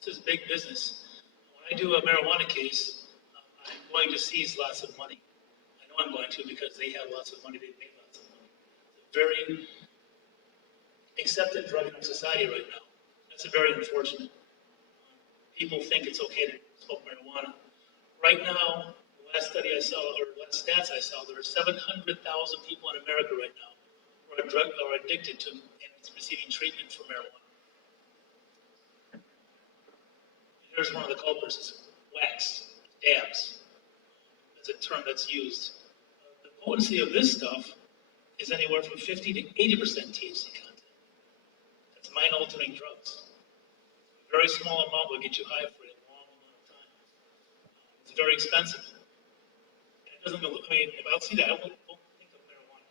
This is big business. When I do a marijuana case, I'm going to seize lots of money. I know I'm going to because they have lots of money. They pay lots of money. It's a very accepted drug in our society right now. That's very unfortunate. People think it's okay to smoke marijuana. Right now, the last study I saw, or last stats I saw, there are 700,000 people in America right now who are addicted to and receiving treatment for marijuana. Here's one of the culprits: is wax, dabs. That's a term that's used. The potency of this stuff is anywhere from 50 to 80% THC content. That's mind-altering drugs. A very small amount will get you high for a long amount of time. It's very expensive. And it doesn't, I mean, if I'll see that, I won't think of marijuana.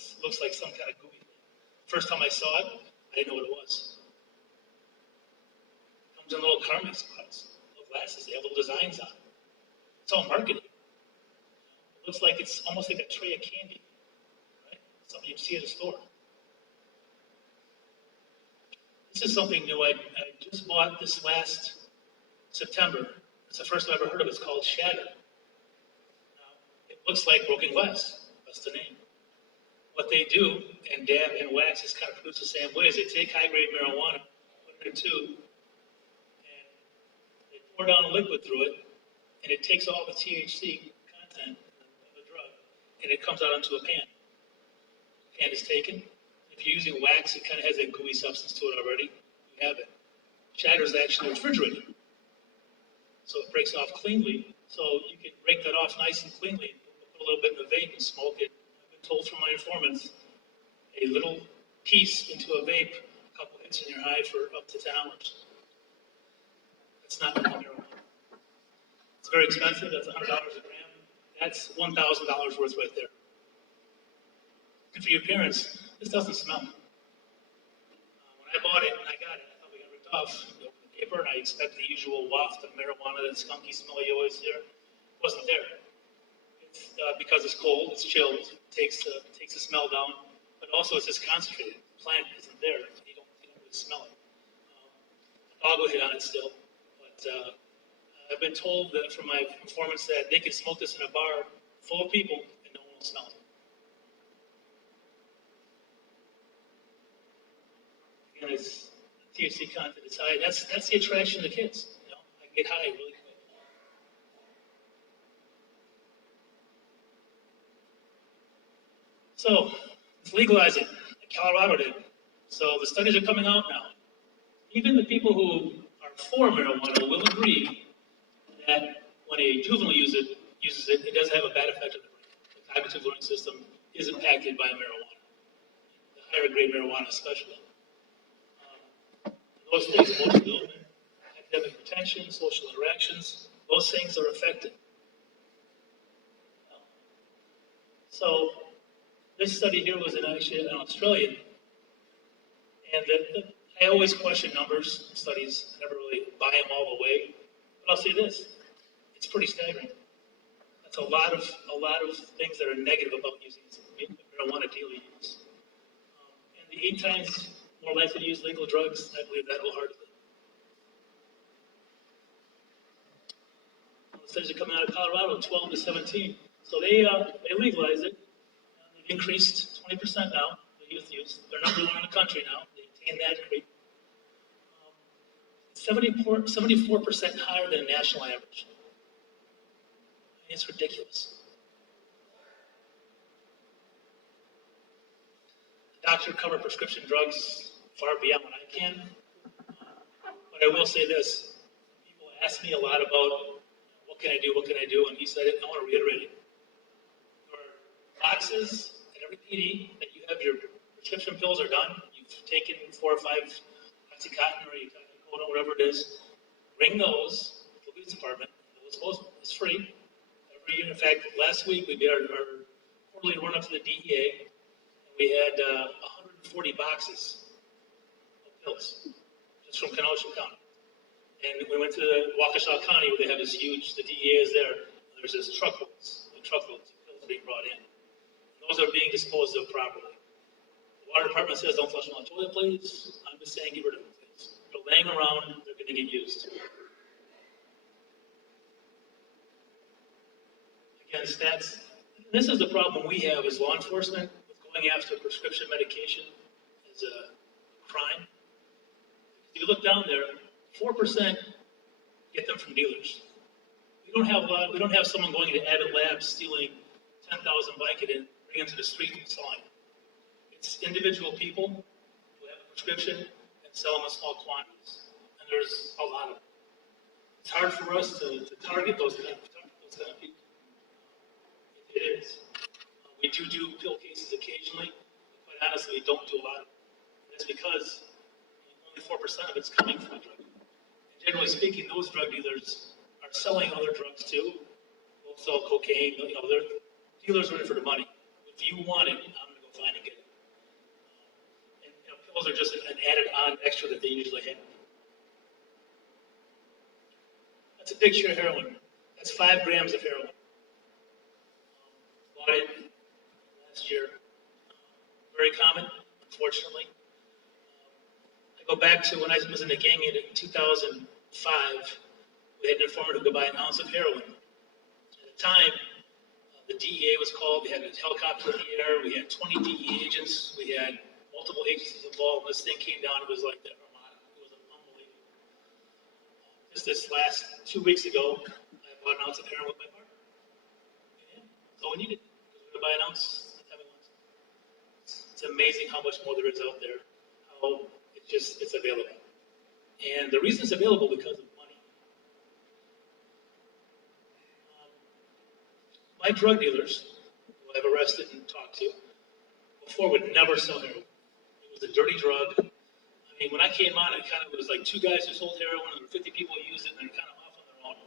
It looks like some kind of gooey thing. First time I saw it, I didn't know what it was. It comes in little caramel spots, little glasses, they have little designs on it. It's all marketing. It looks like it's almost like a tray of candy, right? Something you see at a store. This is something new. I just bought this last September. It's the first time I've ever heard of it. It's called Shatter. It looks like broken glass. That's the name. What they do, and dab and wax is kind of produced the same way, is they take high-grade marijuana, put it in a tube, and they pour down a liquid through it, and it takes all the THC content of the drug, and it comes out onto a pan. The pan is taken. If you're using wax, it kind of has a gooey substance to it already. You have it. Shatter is actually refrigerated, so it breaks off cleanly. So you can break that off nice and cleanly, put a little bit in the vape and smoke it. Told from my informants, a little piece into a vape, a couple hits and you're high for up to 10 hours. That's not marijuana. It's very expensive. That's $100 a gram. That's $1,000 worth right there. And for your parents, this doesn't smell. When I bought it and I got it, I thought we got ripped off. You open the paper and I expect the usual waft of marijuana, that skunky smell you always hear. It wasn't there. Because it's cold, it's chilled, it takes the smell down, but also it's just concentrated. The plant isn't there, you don't really smell it. A dog will hit on it still, but I've been told that from my informants that they can smoke this in a bar full of people and no one will smell it. Again, it's THC content is high. That's the attraction to kids. You know, I get high really quick. So let's legalize it. Colorado did. So the studies are coming out now. Even the people who are for marijuana will agree that when a juvenile uses it, it does have a bad effect on the brain. The cognitive learning system is impacted by marijuana, the higher grade marijuana especially. Those things, emotional development, academic retention, social interactions, those things are affected. So this study here was actually an Australian, and I always question numbers in studies. I never really buy them all the way. But I'll say this: it's pretty staggering. That's a lot of things that are negative about using marijuana daily use. And the 8 times more likely to use legal drugs, I believe that wholeheartedly. The studies are coming out of Colorado, 12 to 17. So they legalized it. They've increased 20% now, the youth use. They're number 1 in the country now. They attained that rate. 74% higher than the national average. It's ridiculous. The doctor covered prescription drugs far beyond what I can. But I will say this. People ask me a lot about what can I do, and he said it, I want to reiterate it. Your boxes at every PD that you have your prescription pills are done. You've taken 4 or 5 Oxycontin or Oxycodone, whatever it is. Bring those to the police department. It's free. Every year, in fact, last week we did our quarterly run up to the DEA. And we had 140 boxes of pills just from Kenosha County. And we went to Waukesha County where they have this huge, the DEA is there. And there's this truckloads of pills being brought in. And those are being disposed of properly. The water department says don't flush them on the toilet, please. I'm just saying get rid of them, please. They're laying around, they're going to get used. Again, stats. This is the problem we have as law enforcement with going after prescription medication as a crime. If you look down there, 4% get them from dealers. We don't have someone going into Abbott Labs stealing 10,000 Vicodin, bringing them to the street and selling. It's individual people who have a prescription and sell them in small quantities, and there's a lot of them. It's hard for us to target those kind of people. It is. We do pill cases occasionally. Quite honestly, we don't do a lot. That's because only 4% of it's coming from a drug. And generally speaking, those drug dealers are selling other drugs too. They'll sell cocaine. They're dealers are in for the money. If you want it, I'm going to go find and get it. And pills are just an added on extra that they usually have. That's a picture of heroin. That's 5 grams of heroin. Bought it last year. Very common, unfortunately. I go back to when I was in the gang unit in 2005. We had an informant who could buy an ounce of heroin. At the time, the DEA was called. We had a helicopter in the air. We had 20 DEA agents. We had multiple agencies involved. This thing came down. It was like the Armada. It was unbelievable. Just this last 2 weeks ago, I bought an ounce of heroin with my partner. Yeah, that's all we needed. We buy an ounce. That's how we want. It's amazing how much more there is out there. How it's available. And the reason it's available because of money. My drug dealers, who I've arrested and talked to, before would never sell heroin. It was a dirty drug. I mean, when I came on, it was like 2 guys who sold heroin, and 50 people who used it, and they're kind of off on their own.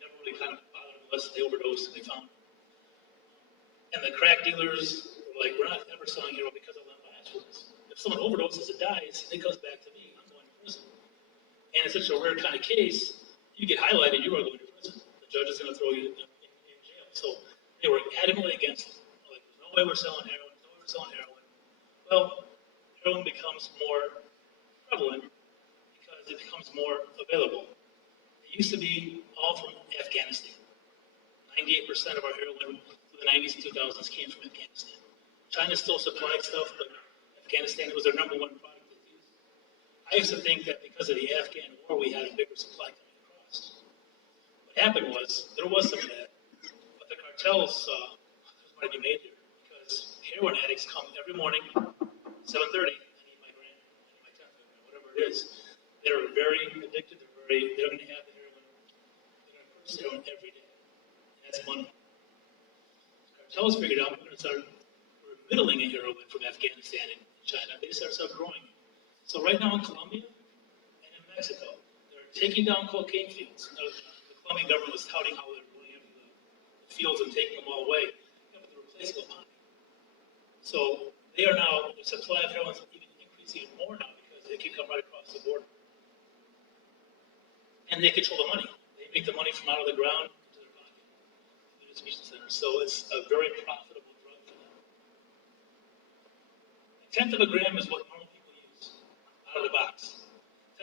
They never really kind of bothered unless they overdosed and they found it. And the crack dealers were like, we're not ever selling heroin because of last. If someone overdoses and dies, it goes back to me. I'm going to prison. And it's such a rare kind of case, you get highlighted, you are going to prison. The judge is going to throw you in jail. So they were adamantly against it. Like, there's no way we're selling heroin, there's no way we're selling heroin. Well, heroin becomes more prevalent because it becomes more available. It used to be all from Afghanistan. 98% of our heroin through the 90s and 2000s came from Afghanistan. China still supplied stuff, but Afghanistan was their number 1 product they used. I used to think that because of the Afghan war, we had a bigger supply coming across. What happened was, there was some of that, but the cartels saw there's money to be made here, because heroin addicts come every morning, 7:30, I need my gram, I need my 10th gram, whatever it is. They're very addicted, they're going to have the heroin, they're going to purchase heroin every day. That's money. The cartels figured out we're going to start middling a heroin from Afghanistan and China. They start growing. So right now in Colombia and in Mexico, they're taking down cocaine fields. Now, the Colombian government was touting how they're going into the fields and taking them all away. Yeah, but they're replacing them on. So they are now, the supply of heroin is even increasing even more now because they can come right across the border. And they control the money. They make the money from out of the ground into their pocket, the distribution center. So it's a very profitable drug for them. A 10th of a gram is what normal people use out of the box.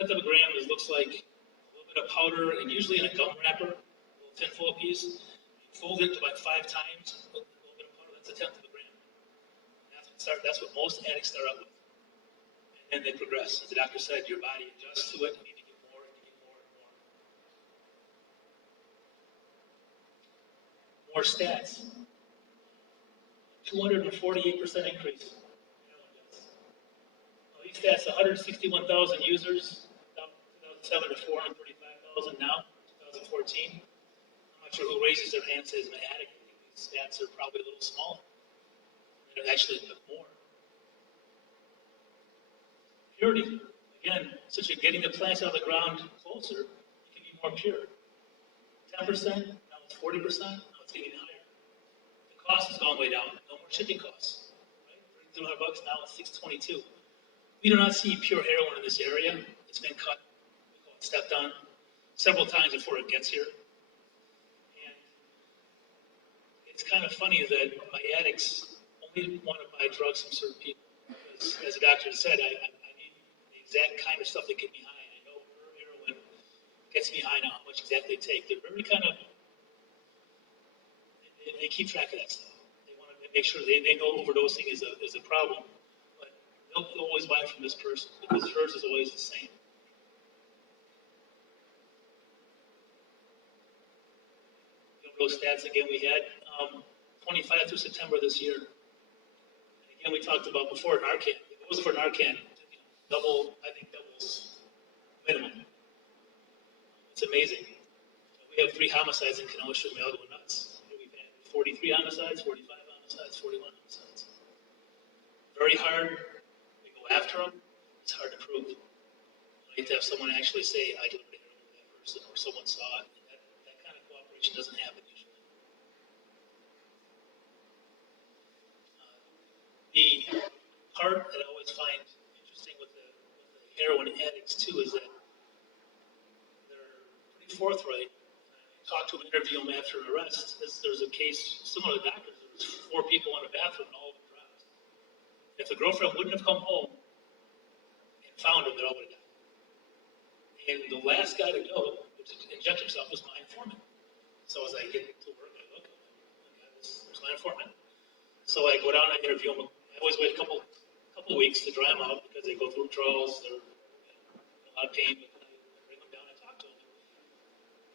A 10th of a gram looks like a little bit of powder, and usually in a gum wrapper, a little tinfoil piece. You fold it about 5 times, put a little bit of powder, that's a 10th of a gram. And that's what most addicts start out with. And then they progress. As the doctor said, your body adjusts to it, you need to get more and get more and more. More stats. 248% increase. These stats, 161,000 users, down 2007 to 435,000 now, 2014. I'm not sure who raises their hand and says I'm an addict. I think these stats are probably a little smaller. It actually took more. Purity. Again, since you're getting the plants out of the ground closer, it can be more pure. 10%, now it's 40%, now it's getting higher. The cost has gone way down. No more shipping costs. Right? $300 now it's $622. We do not see pure heroin in this area. It's been cut, we call it stepped on, several times before it gets here. And it's kind of funny that my addicts only want to buy drugs from certain people. Because, as the doctor said, I need the exact kind of stuff that gets me high. I know heroin gets me high now, how much exactly they take. They're very kind of, they keep track of that stuff. They want to make sure they know overdosing is a problem. They'll always buy from this person because hers is always the same. Those stats again we had 25 through September this year. And again, we talked about before Narcan. If it wasn't for Narcan, I think doubles minimum. It's amazing. We have 3 homicides in Kenosha, and we all go nuts. We've had 43 homicides, 45 homicides. homicides, 41 homicides. Very hard. We go after them. It's hard to prove. You have to have someone actually say, I delivered heroin to that person, or someone saw it. That kind of cooperation doesn't happen usually. The part that I always find interesting with the heroin addicts too is that they're pretty forthright. I talked to them, interview them after an arrest. There's a case similar to doctors. There was 4 people in a bathroom and all of them dropped. If the girlfriend wouldn't have come home and found him, they all would have died. And the last guy to go to inject himself was my informant. So as I get to work, I look, there's my informant. So I go down and I interview him. I always wait a couple weeks to dry them out because they go through withdrawals. They're in a lot of pain. But I bring them down and I talk to him.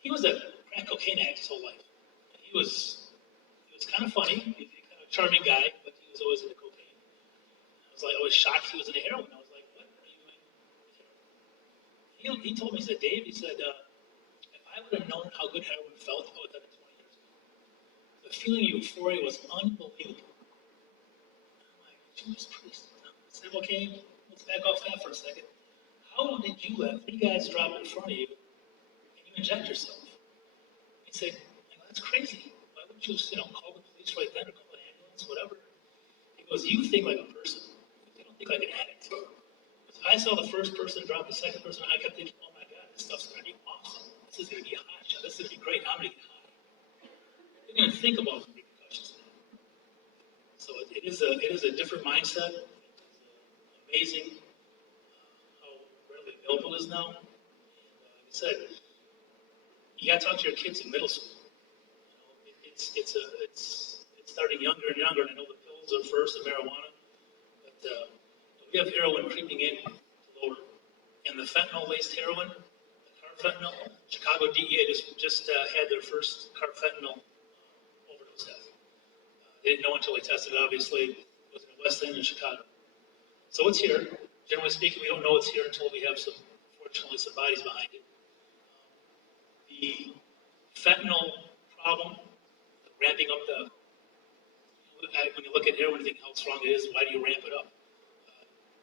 He was a crack cocaine addict his whole life. He was kind of funny. He's kind of a charming guy, but he was always into cocaine. I was shocked he was into heroin. I was like, what are you doing with heroin? He told me, he said, Dave, he said, if I would have known how good heroin felt, I would have done it 20 years ago. The feeling of euphoria was unbelievable. Jesus Christ. I said, okay, let's back off that for a second. How did you let 3 guys drop in front of you and you inject yourself? He said, that's crazy. Why wouldn't you just, call the police right then or call an ambulance, whatever? He goes, you think like a person. You don't think like an addict. I saw the first person drop the second person, I kept thinking, oh my God, this stuff's going to be awesome. This is going to be a hot shot. This is going to be great. I'm going to get high. I didn't even think about the repercussions. So it is a different mindset. It's amazing how readily available it is now. And like I said, you got to talk to your kids in middle school. It's starting younger and younger. And I know the pills are first, and marijuana, but we have heroin creeping in to lower. And the fentanyl-laced heroin, the carfentanil, Chicago DEA just had their first carfentanil overdose death. They didn't know until they tested it, obviously. It was in the West End in Chicago. So it's here. Generally speaking, we don't know it's here until we have unfortunately, some bodies behind it. The fentanyl problem, ramping up when you look at heroin, you think how strong it is, why do you ramp it up?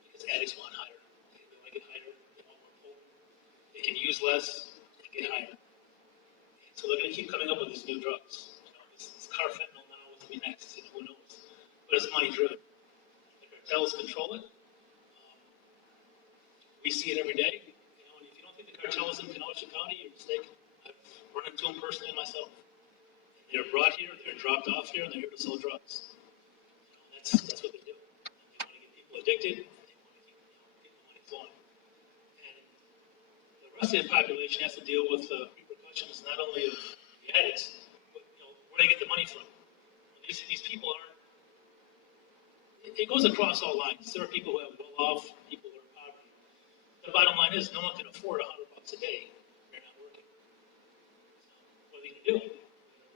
Because addicts want higher. They want to get higher, they want more potent. They can use less, they get higher. And so they're going to keep coming up with these new drugs. This carfentanil now will be next, who knows? But it's money driven. The cartels control it. We see it every day. And if you don't think the cartel is in Kenosha County, you're mistaken. I've run into them personally myself. And they're brought here, they're dropped off here, and they're here to sell drugs. That's what they do. They want to get people addicted, and they want to keep the money flowing. And the rest of the population has to deal with the repercussions not only of the addicts, but where they get the money from. These people aren't. It goes across all lines. There are people who have well-off, people who are in poverty. The bottom line is, no one can afford $100 a day if they're not working. So what are they going to do?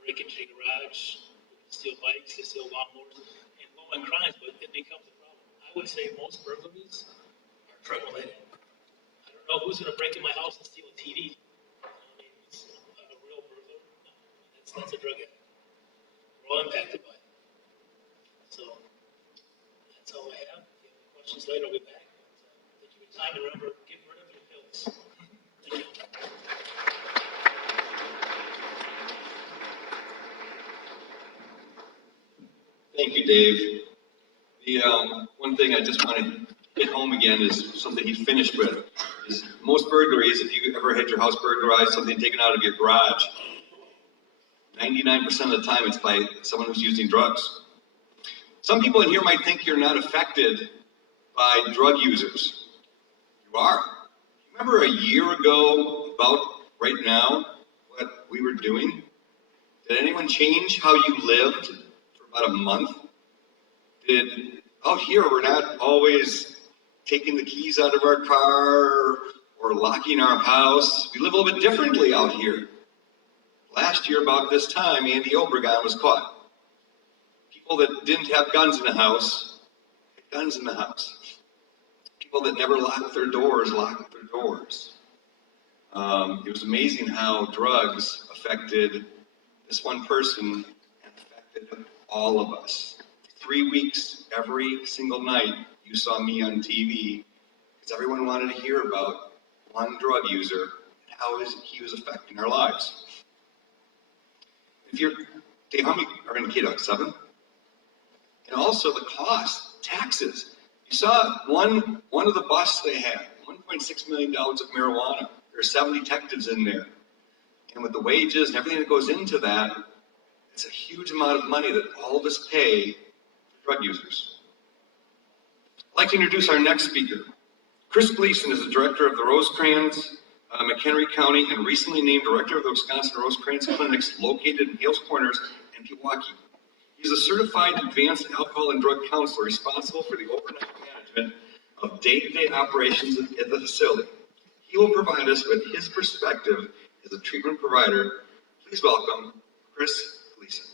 Break into your garage, steal bikes, they steal lawnmowers, and low-end crimes, but it becomes a problem. I would say most burglaries are drug-related. I don't know who's going to break in my house and steal a TV. It's a real burglar. No, that's a drug addict. We're all impacted by it. So that's all I have. If you have any questions later, I'll be back. Thank you for your time, and remember, get rid of your pills. Thank you. Thank you, Dave. The one thing I just want to hit home again is something he finished with. Is most burglaries, if you ever had your house burglarized, something taken out of your garage, 99% of the time it's by someone who's using drugs. Some people in here might think you're not affected by drug users. You are. Remember a year ago, about right now, what we were doing? Did anyone change how you lived for about a month? Out here, we're not always taking the keys out of our car or locking our house. We live a little bit differently out here. Last year, about this time, Andy Obregon was caught. People that didn't have guns in the house had guns in the house. People that never locked their doors locked their doors. It was amazing how drugs affected this one person and affected all of us. 3 weeks, every single night, you saw me on TV because everyone wanted to hear about one drug user and how he was affecting our lives. Dave, how many are in Paddock? 7? And also the cost, taxes. You saw one of the busts they had, $1.6 million of marijuana. There are 7 detectives in there. And with the wages and everything that goes into that, it's a huge amount of money that all of us pay for drug users. I'd like to introduce our next speaker. Chris Gleason is the director of the Rosecrans, McHenry County, and recently named director of the Wisconsin Rosecrans Clinics located in Hales Corners and Pewaukee. He's a certified advanced alcohol and drug counselor responsible for the overnight management of day-to-day operations at the facility. He will provide us with his perspective as a treatment provider. Please welcome Chris Gleason.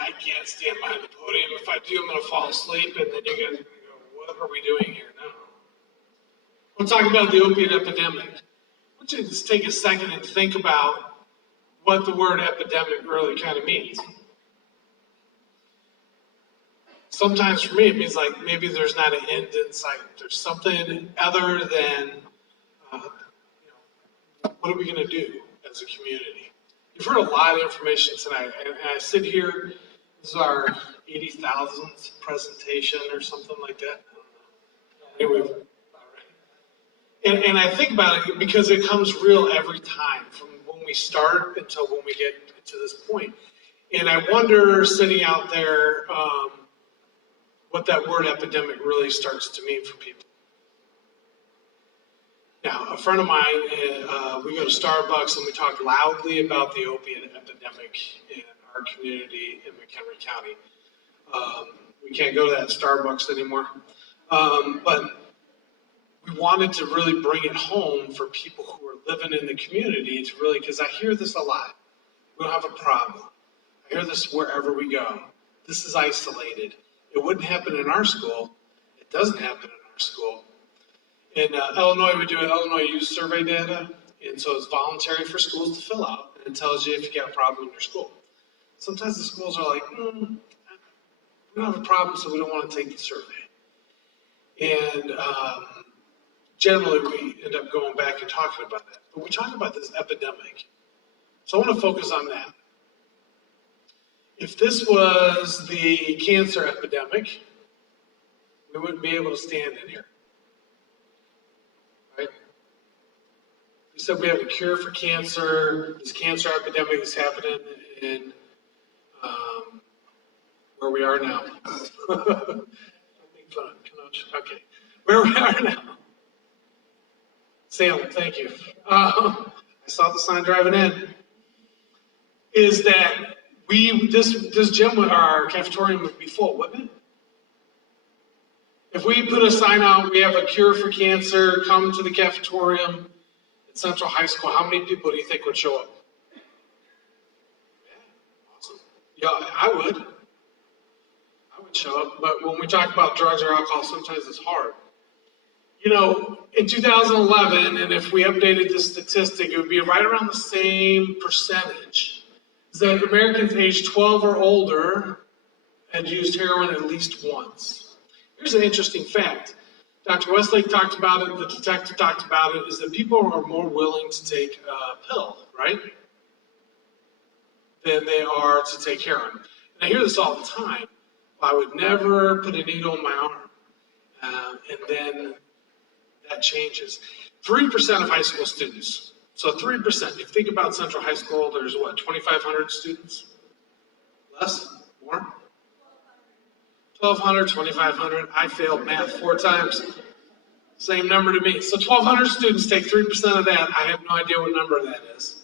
I can't stand behind the podium. If I do, I'm going to fall asleep, and then you guys are going to go, what are we doing here now? We'll talk about the opiate epidemic. I want you to just take a second and think about what the word epidemic really kind of means. Sometimes for me, it means like maybe there's not an end in sight. There's something other than, what are we going to do as a community? You've heard a lot of information tonight, and I sit here, this is our 80,000th presentation or something like that. Anyway, and I think about it because it comes real every time, from when we start until when we get to this point. And I wonder, sitting out there, what that word epidemic really starts to mean for people. Now, a friend of mine, we go to Starbucks and we talk loudly about the opiate epidemic in our community in McHenry County. We can't go to that Starbucks anymore. But we wanted to really bring it home for people who are living in the community to really, because I hear this a lot. We don't have a problem. I hear this wherever we go. This is isolated. It wouldn't happen in our school. It doesn't happen in our school. In Illinois, we do an Illinois Youth Survey data, and so it's voluntary for schools to fill out, and it tells you if you got a problem in your school. Sometimes the schools are like, we don't have a problem, so we don't want to take the survey. And generally, we end up going back and talking about that. But we talk about this epidemic. So I want to focus on that. If this was the cancer epidemic, we wouldn't be able to stand in here. Right? We said we have a cure for cancer. This cancer epidemic is happening in where we are now. Okay. Where we are now. Salem, thank you. I saw the sign driving in. Is that this gym, our cafetorium would be full, wouldn't it? If we put a sign out, we have a cure for cancer, come to the cafetorium at Central High School, how many people do you think would show up? Yeah, awesome. Yeah, I would show up, but when we talk about drugs or alcohol, sometimes it's hard. You know, in 2011, and if we updated this statistic, it would be right around the same percentage, is that Americans aged 12 or older had used heroin at least once. Here's an interesting fact. Dr. Westlake talked about it, the detective talked about it, is that people are more willing to take a pill, right, than they are to take heroin. And I hear this all the time. I would never put a needle in my arm. And then that changes. 3% of high school students. So 3%. If you think about Central High School, there's what, 2,500 students? Less? More? 1,200, 2,500. I failed math 4 times. Same number to me. So 1,200 students take 3% of that. I have no idea what number that is.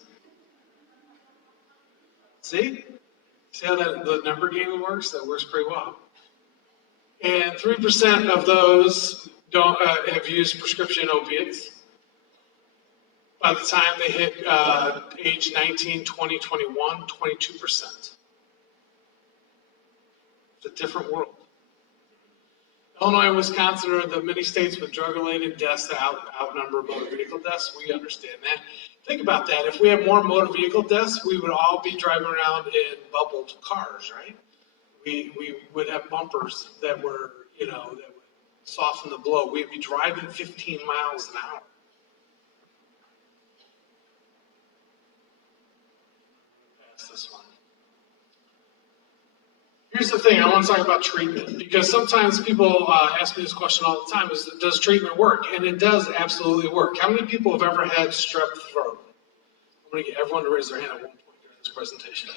See? See how the number game works? That works pretty well. And 3% of those don't have used prescription opiates. By the time they hit age 19, 20, 21, 22%. It's a different world. Illinois and Wisconsin are the many states with drug-related deaths that outnumber motor vehicle deaths. We understand that. Think about that. If we had more motor vehicle deaths, we would all be driving around in bubbled cars, right? We would have bumpers that were, that would soften the blow. We'd be driving 15 miles an hour. Pass this one. Here's the thing, I want to talk about treatment, because sometimes people ask me this question all the time, does treatment work? And it does absolutely work. How many people have ever had strep throat? I'm going to get everyone to raise their hand at one point during this presentation.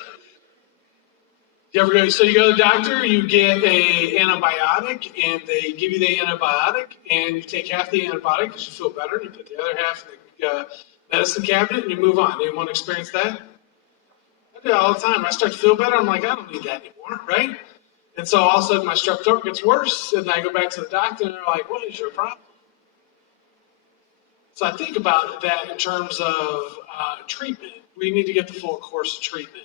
You go to the doctor, you get an antibiotic, and they give you the antibiotic, and you take half the antibiotic because you feel better, and you put the other half in the medicine cabinet, and you move on. Anyone experience that? I do it all the time. I start to feel better. I'm like, I don't need that anymore, right? And so all of a sudden my strep throat gets worse, and I go back to the doctor, and they're like, what is your problem? So I think about that in terms of treatment. We need to get the full course of treatment.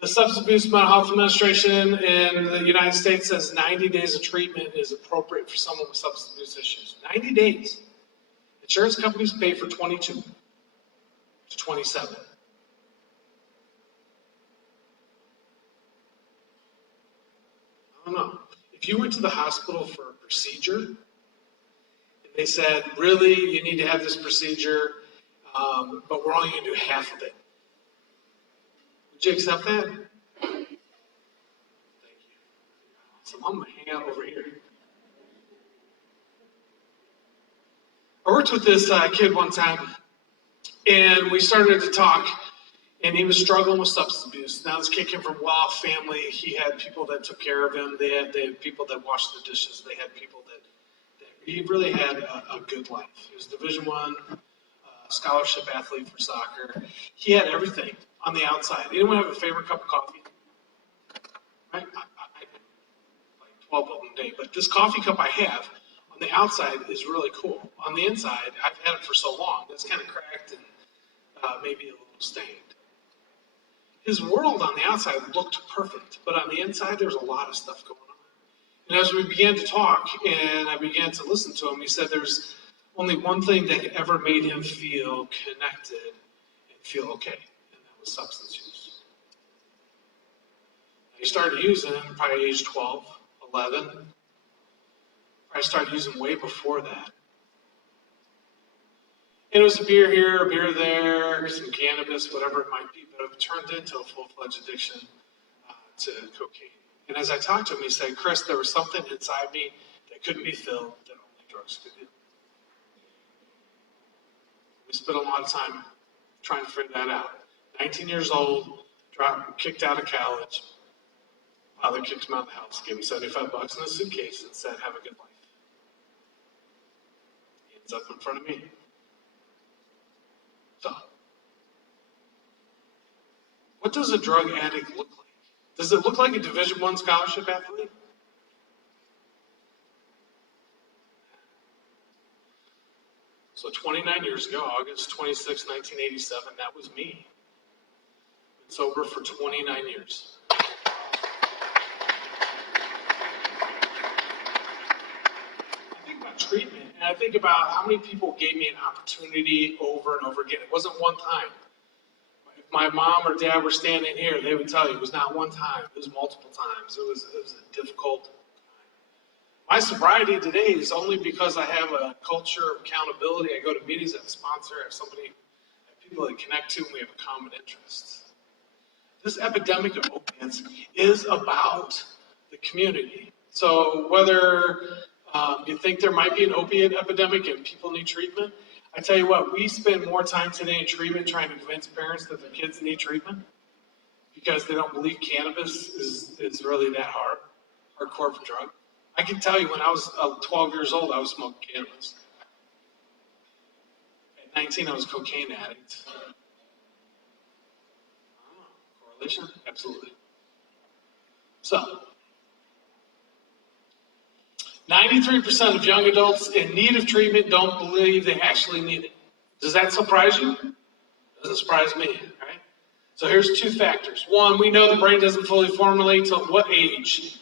The Substance Abuse Mental Health Administration in the United States says 90 days of treatment is appropriate for someone with substance abuse issues. 90 days. Insurance companies pay for 22 to 27. I don't know. If you went to the hospital for a procedure, and they said, really, you need to have this procedure, but we're only going to do half of it. Would you accept that? Thank you. So I'm going to hang out over here. I worked with this kid one time, and we started to talk, and he was struggling with substance abuse. Now, this kid came from a well-off family. He had people that took care of him. They had people that washed the dishes. They had people that he really had a good life. He was Division I scholarship athlete for soccer. He had everything on the outside. Anyone have a favorite cup of coffee? Right? I like 12 of them a day. But this coffee cup I have on the outside is really cool. On the inside, I've had it for so long, it's kind of cracked and maybe a little stained. His world on the outside looked perfect, but on the inside, there's a lot of stuff going on. And as we began to talk and I began to listen to him, he said there's only one thing that ever made him feel connected and feel okay, and that was substance use. He started using probably age 12, 11. I started using way before that. And it was a beer here, a beer there, some cannabis, whatever it might be, but it turned into a full-fledged addiction to cocaine. And as I talked to him, he said, Chris, there was something inside me that couldn't be filled that only drugs could do. We spent a lot of time trying to figure that out. 19 years old, kicked out of college. Father kicked him out of the house, gave him $75 in a suitcase and said, have a good life. He ends up in front of me. So, what does a drug addict look like? Does it look like a Division I scholarship athlete? So 29 years ago, August 26, 1987, that was me. Been sober for 29 years. I think about treatment, and I think about how many people gave me an opportunity over and over again. It wasn't one time. If my mom or dad were standing here, they would tell you it was not one time. It was multiple times. It was a difficult time. My sobriety today is only because I have a culture of accountability. I go to meetings, I have a sponsor, I have somebody, I have people that connect to, and we have a common interest. This epidemic of opiates is about the community. So whether you think there might be an opiate epidemic and people need treatment, I tell you what, we spend more time today in treatment trying to convince parents that their kids need treatment because they don't believe cannabis is really that hardcore of a drug. I can tell you when I was 12 years old, I was smoking cannabis. At 19, I was a cocaine addict. Correlation? Absolutely. So, 93% of young adults in need of treatment don't believe they actually need it. Does that surprise you? Doesn't surprise me, right? So here's two factors. One, we know the brain doesn't fully formulate till what age?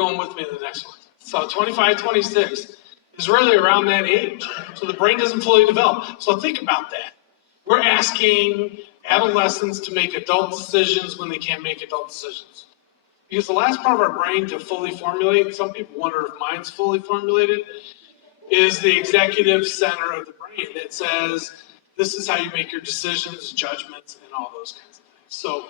going with me to the next one. So 25, 26 is really around that age. So the brain doesn't fully develop. So think about that. We're asking adolescents to make adult decisions when they can't make adult decisions. Because the last part of our brain to fully formulate, some people wonder if mine's fully formulated, is the executive center of the brain that says, this is how you make your decisions, judgments, and all those kinds of things. So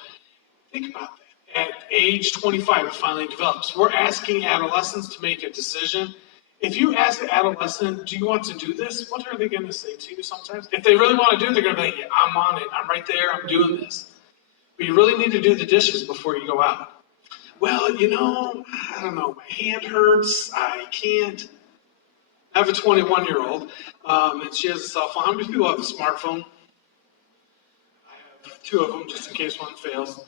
think about that. At age 25, it finally develops. We're asking adolescents to make a decision. If you ask an adolescent, do you want to do this? What are they going to say to you sometimes? If they really want to do it, they're going to be like, yeah, I'm on it. I'm right there. I'm doing this. But you really need to do the dishes before you go out. Well, you know, I don't know. My hand hurts. I can't. I have a 21-year-old, and she has a cell phone. How many people have a smartphone? I have 2 of them, just in case one fails.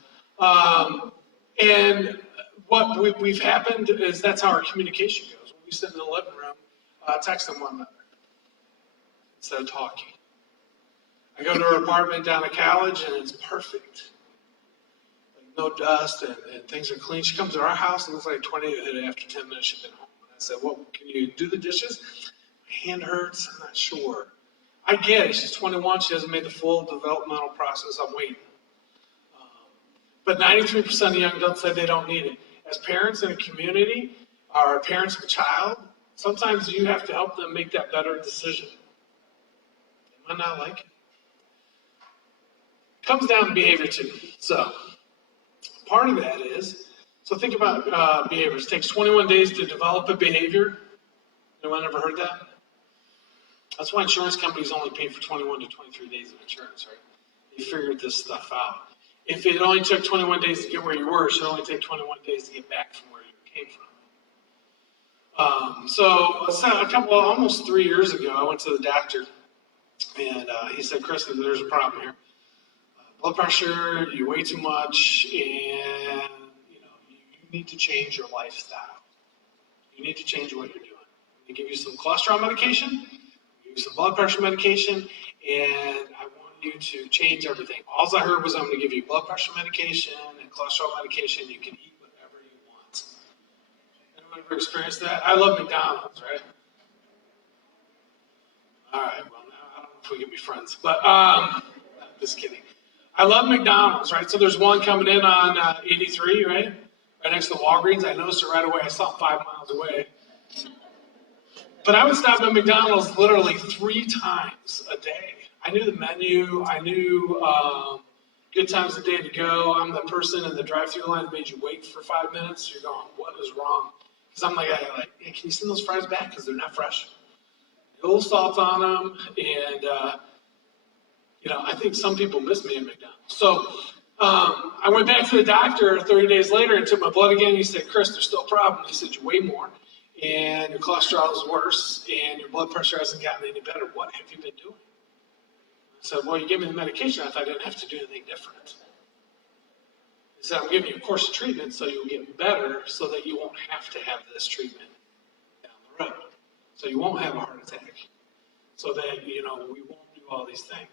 And what we've happened is that's how our communication goes. When we sit in the living room, texting one another instead of talking. I go to her apartment down at college, and it's perfect. Like no dust, and things are clean. She comes to our house, and it's like 20 after 10 minutes she's been home. And I said, well, can you do the dishes? My hand hurts. I'm not sure. I get it. She's 21. She hasn't made the full developmental process. I'm waiting. But 93% of young adults say they don't need it. As parents in a community, or parents of a child, sometimes you have to help them make that better decision. They might not like it. It comes down to behavior too. So part of that is, so think about behaviors. It takes 21 days to develop a behavior. Anyone ever heard that? That's why insurance companies only pay for 21 to 23 days of insurance, right? They figured this stuff out. If it only took 21 days to get where you were, it should only take 21 days to get back from where you came from. So almost 3 years ago, I went to the doctor, and he said, Chris, there's a problem here. Blood pressure, you weigh too much, and you need to change your lifestyle. You need to change what you're doing. I'm going to give you some cholesterol medication, give you some blood pressure medication, and I want you to change everything. All I heard was I'm going to give you blood pressure medication and cholesterol medication. You can eat whatever you want. Anyone ever experienced that? I love McDonald's, right? All right, well, now I don't know if we can be friends, but just kidding. I love McDonald's, right? So there's one coming in on 83, right? Right next to Walgreens. I noticed it right away. I saw it 5 miles away. But I would stop at McDonald's literally 3 times a day. I knew the menu. I knew good times of day to go. I'm the person in the drive-thru line that made you wait for 5 minutes. You're going, what is wrong? Because I'm like, hey, can you send those fries back? Because they're not fresh. A little salt on them. And, I think some people miss me at McDonald's. So I went back to the doctor 30 days later and took my blood again. He said, Chris, there's still a problem. He said, you weigh more, and your cholesterol is worse, and your blood pressure hasn't gotten any better. What have you been doing? I said, well, you gave me the medication. I thought I didn't have to do anything different. He said, I'm giving you a course of treatment so you'll get better so that you won't have to have this treatment down the road. So you won't have a heart attack. So that, we won't do all these things.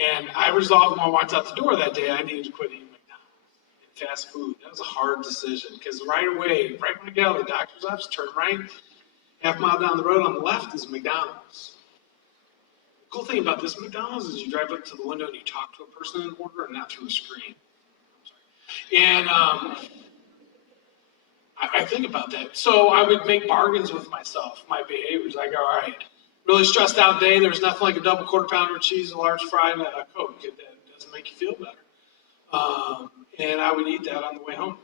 And I resolved when I walked out the door that day, I needed to quit eating McDonald's and fast food. That was a hard decision because right away, right when I get out of the doctor's office, turn right, half mile down the road on the left is McDonald's. The cool thing about this McDonald's is you drive up to the window and you talk to a person in the order and not through a screen. And I think about that. So I would make bargains with myself, my behaviors. I go, all right, really stressed out day. There's nothing like a double quarter pounder of cheese, a large fry, and a Coke. That doesn't make you feel better. And I would eat that on the way home.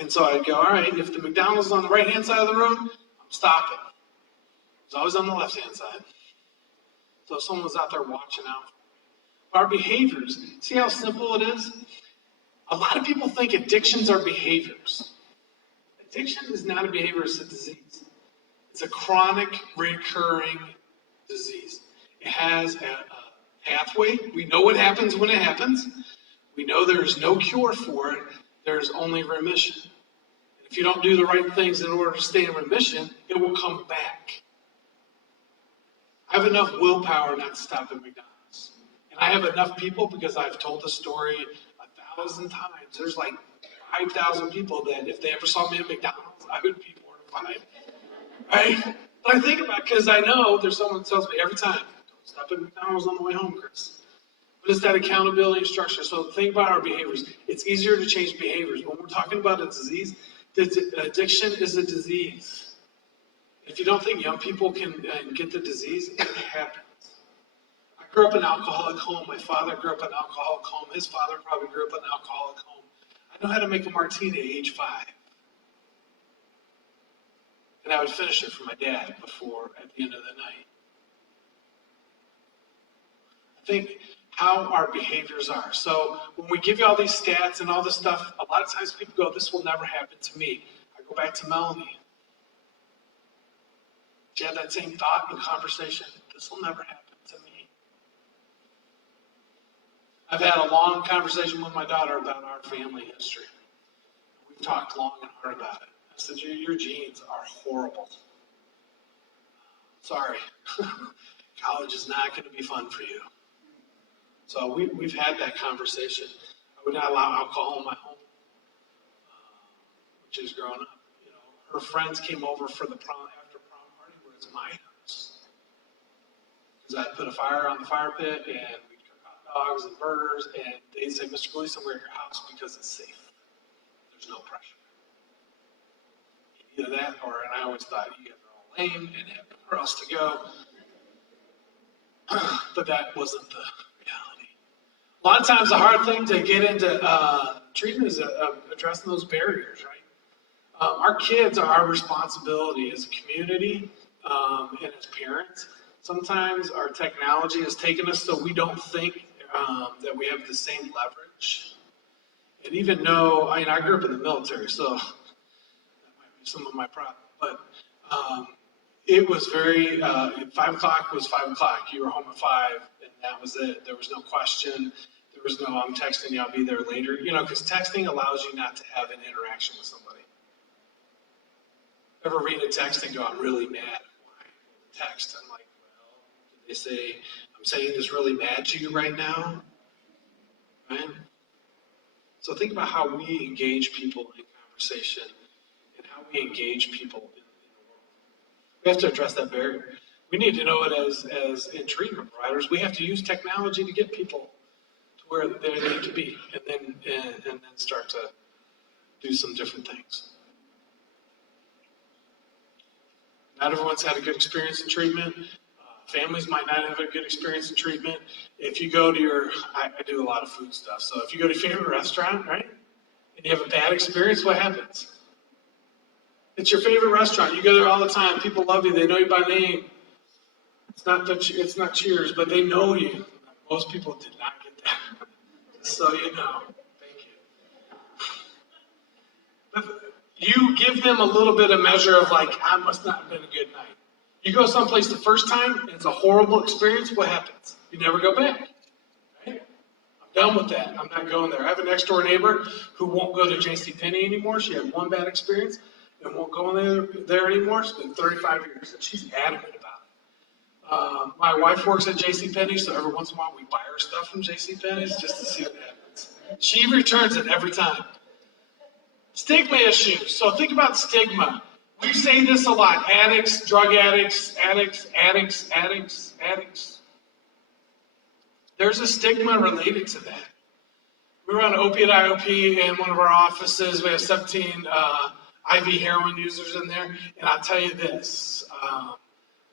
And so I'd go, all right, if the McDonald's is on the right-hand side of the road, I'm stopping. It's always on the left-hand side. So someone was out there watching out. Our behaviors, see how simple it is? A lot of people think addictions are behaviors. Addiction is not a behavior, it's a disease. It's a chronic, recurring disease. It has a pathway. We know what happens when it happens. We know there's no cure for it. There's only remission. If you don't do the right things in order to stay in remission, it will come back. I have enough willpower not to stop at McDonald's. And I have enough people, because I've told the story 1,000 times. There's like 5,000 people that if they ever saw me at McDonald's, I would be mortified. Right? But I think about it because I know there's someone that tells me every time, don't stop at McDonald's on the way home, Chris. But it's that accountability and structure. So think about our behaviors. It's easier to change behaviors. When we're talking about a disease, addiction is a disease. If you don't think young people can get the disease, it happens. I grew up in an alcoholic home. My father grew up in an alcoholic home. His father probably grew up in an alcoholic home. I know how to make a martini at age 5. And I would finish it for my dad at the end of the night. I think how our behaviors are. So when we give you all these stats and all this stuff, a lot of times people go, this will never happen to me. I go back to Melanie. She had that same thought and conversation. This will never happen to me. I've had a long conversation with my daughter about our family history. We've talked long and hard about it. I said, your genes are horrible. Sorry. College is not going to be fun for you. So we've had that conversation. I would not allow alcohol in my home, which is growing up. You know, her friends came over for the after prom party, where it's my house. Because I'd put a fire on the fire pit, and we'd cook hot dogs and burgers, and they'd say, Mr. Gleason, we're at your house because it's safe. There's no pressure. Either that, and I always thought you guys are all lame and have nowhere else to go. But that wasn't the reality. A lot of times the hard thing to get into treatment is addressing those barriers, right? Our kids are our responsibility as a community and as parents. Sometimes our technology has taken us so we don't think that we have the same leverage. And even though, I grew up in the military, so some of my problem, but it was very, 5 o'clock was 5 o'clock. You were home at 5, and that was it. There was no question. There was no, I'm texting you, I'll be there later. Because texting allows you not to have an interaction with somebody. Ever read a text and go, I'm really mad? Why? Text, I'm like, well, did they say, I'm saying this really mad to you right now? Right? So think about how we engage people in conversation. How we engage people in the world. We have to address that barrier. We need to know it as in treatment providers. We have to use technology to get people to where they need to be, and then start to do some different things. Not everyone's had a good experience in treatment. Families might not have a good experience in treatment. If you go to I do a lot of food stuff, so if you go to your favorite restaurant, right, and you have a bad experience, what happens? It's your favorite restaurant. You go there all the time. People love you. They know you by name. It's not Cheers, but they know you. Most people did not get that. Just so you know. Thank you. But you give them a little bit of measure of I must not have been a good night. You go someplace the first time, and it's a horrible experience. What happens? You never go back. Right? I'm done with that. I'm not going there. I have a next door neighbor who won't go to JCPenney anymore. She had one bad experience. And won't go there anymore. It's been 35 years, and she's adamant about it. My wife works at JCPenney, so every once in a while we buy her stuff from JCPenney's just to see what happens. She returns it every time. Stigma issues. So think about stigma. We say this a lot. Addicts, drug addicts, addicts. There's a stigma related to that. We run opiate IOP in one of our offices. We have 17 IV heroin users in there, and I'll tell you this,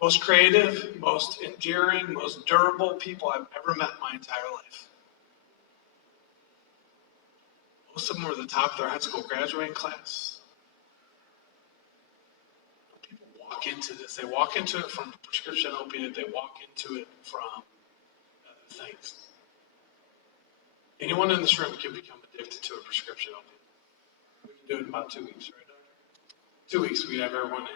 most creative, most endearing, most durable people I've ever met in my entire life. Most of them were the top of their high school graduating class. People walk into this. They walk into it from prescription opiate. They walk into it from other things. Anyone in this room can become addicted to a prescription opiate. We can do it in about 2 weeks, right? 2 weeks, we'd have everyone here.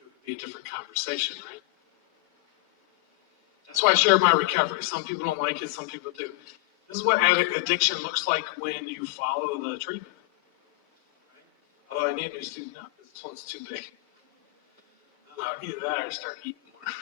It would be a different conversation, right? That's why I share my recovery. Some people don't like it, some people do. This is what addiction looks like when you follow the treatment. Right? Although I need a new suit now because this one's too big. Either that or start eating more.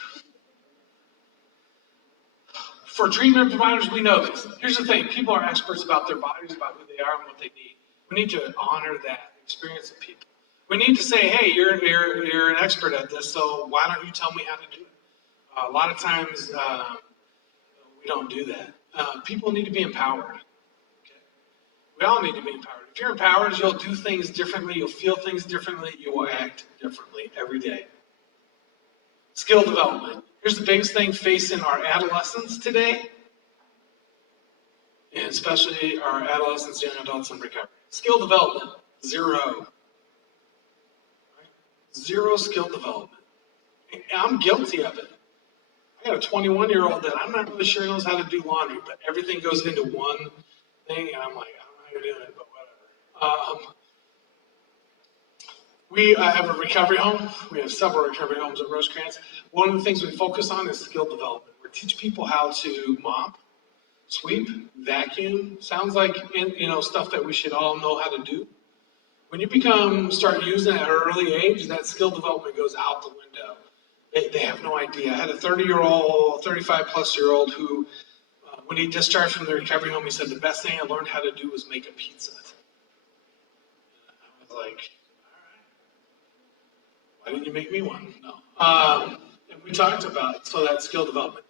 For treatment providers, we know this. Here's the thing. People are experts about their bodies, about who they are and what they need. We need to honor that experience of people. We need to say, hey, you're an expert at this, so why don't you tell me how to do it? A lot of times, we don't do that. People need to be empowered. Okay? We all need to be empowered. If you're empowered, you'll do things differently, you'll feel things differently, you will act differently every day. Skill development. Here's the biggest thing facing our adolescents today, and especially our adolescents, young adults in recovery. Skill development, zero. Right? Zero skill development. And I'm guilty of it. I got a 21-year-old that I'm not really sure knows how to do laundry, but everything goes into one thing, and I'm like, I don't know how you're doing it, but whatever. We have a recovery home. We have several recovery homes at Rosecrans. One of the things we focus on is skill development. We teach people how to mop, sweep, vacuum. Sounds like stuff that we should all know how to do. When you start using it at an early age, that skill development goes out the window. They have no idea. I had a 30-year-old, 35-plus-year-old who, when he discharged from the recovery home, he said the best thing I learned how to do was make a pizza. I was like, why didn't you make me one? No. And we talked about it, so that skill development.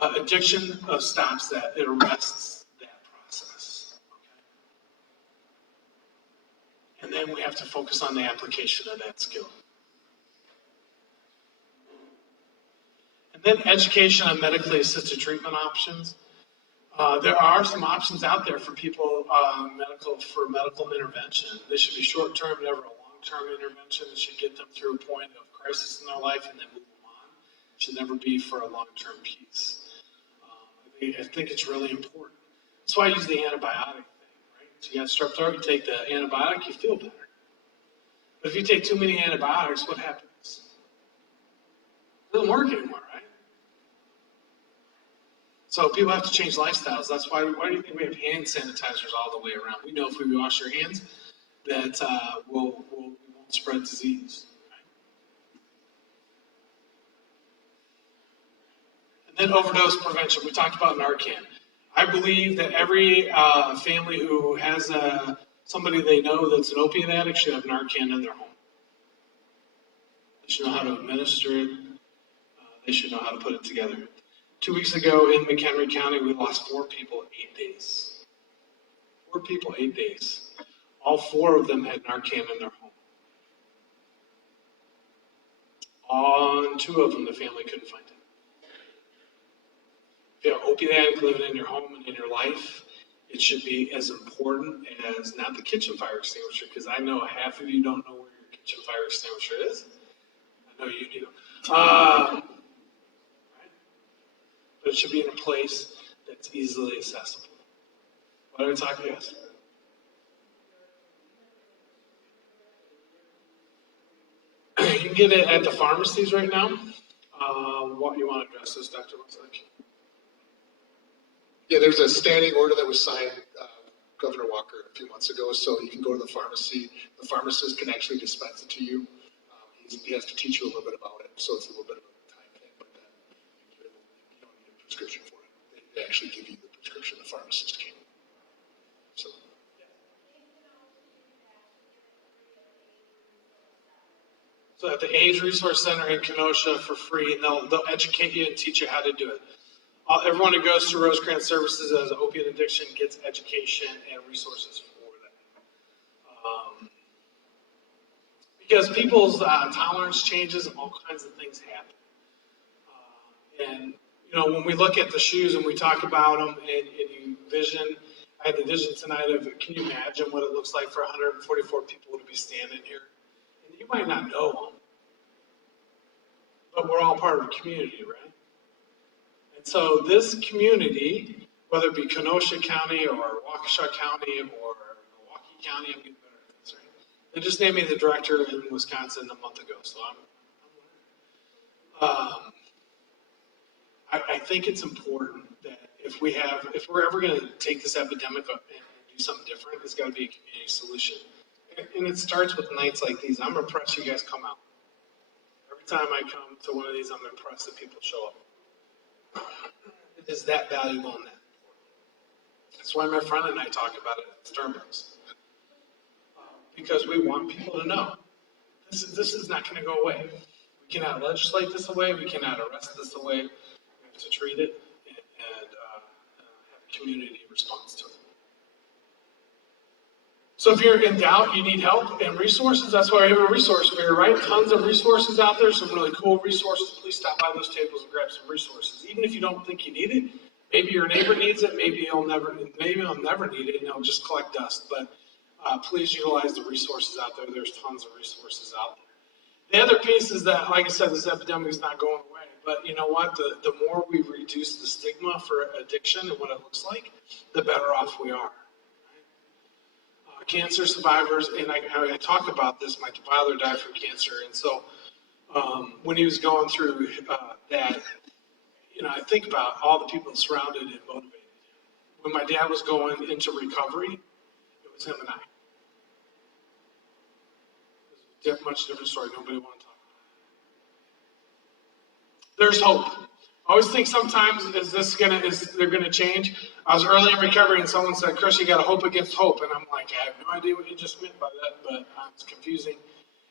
Addiction stops that. It arrests that process. Okay? And then we have to focus on the application of that skill. And then education on medically assisted treatment options. There are some options out there for people for medical intervention. They should be short-term, never a long-term intervention. It should get them through a point of crisis in their life and then move them on. It should never be for a long-term piece. I think it's really important. That's why I use the antibiotic thing, right? So you got strep throat, you take the antibiotic, you feel better. But if you take too many antibiotics, what happens? It doesn't work anymore, right? So people have to change lifestyles. That's why do you think we have hand sanitizers all the way around? We know if we wash our hands, that we won't spread disease. Right? And then overdose prevention. We talked about Narcan. I believe that every family who has somebody they know that's an opiate addict should have Narcan in their home. They should know how to administer it. They should know how to put it together. 2 weeks ago in McHenry County, we lost 4 people in 8 days. 4 people, 8 days. All 4 of them had Narcan in their home. On 2 of them, the family couldn't find it. If you have an opiate addict living in your home and in your life, it should be as important as not the kitchen fire extinguisher, because I know half of you don't know where your kitchen fire extinguisher is. I know you do. Right? But it should be in a place that's easily accessible. What are we talking about? You can get it at the pharmacies right now. What you want to address this, Dr. Westlake? Yeah, there's a standing order that was signed, Governor Walker, a few months ago, so you can go to the pharmacy. The pharmacist can actually dispense it to you. He has to teach you a little bit about it, so it's a little bit of a time thing, but then you don't need a prescription for it. They actually give you the prescription, the pharmacist can. So. So at the AIDS Resource Center in Kenosha for free, and they'll educate you and teach you how to do it. Everyone who goes to Rosecrans Services as opiate addiction gets education and resources for that. Because people's tolerance changes, all kinds of things happen. And when we look at the shoes and we talk about them, and you vision, I had the vision tonight of, can you imagine what it looks like for 144 people to be standing here? And you might not know them, but we're all part of a community, right? And so this community, whether it be Kenosha County or Waukesha County or Milwaukee County, I'm getting better at this, right? They just named me the director in Wisconsin a month ago, so I think it's important that if we're ever going to take this epidemic up and do something different, it's got to be a community solution. And it starts with nights like these. I'm impressed you guys come out. Every time I come to one of these, I'm impressed that people show up. is that valuable and that important. That's why my friend and I talk about it at Starbucks. Because we want people to know this is not going to go away. We cannot legislate this away. We cannot arrest this away. We have to treat it and have a community response to it. So if you're in doubt, you need help and resources, that's why we have a resource fair, right? Tons of resources out there, some really cool resources. Please stop by those tables and grab some resources. Even if you don't think you need it, maybe your neighbor needs it, maybe you'll never need it and it'll just collect dust. But please utilize the resources out there. There's tons of resources out there. The other piece is that, like I said, this epidemic is not going away. But you know what? The more we reduce the stigma for addiction and what it looks like, the better off we are. Cancer survivors, and I talk about this, my father died from cancer, and so when he was going through that, I think about all the people that surrounded and motivated him. When my dad was going into recovery, it was him and I. It was a much different story. Nobody wanted to talk about it. There's hope. I always think sometimes, they're gonna change? I was early in recovery and someone said, Chris, you gotta hope against hope. And I'm like, I have no idea what you just meant by that, but it's confusing.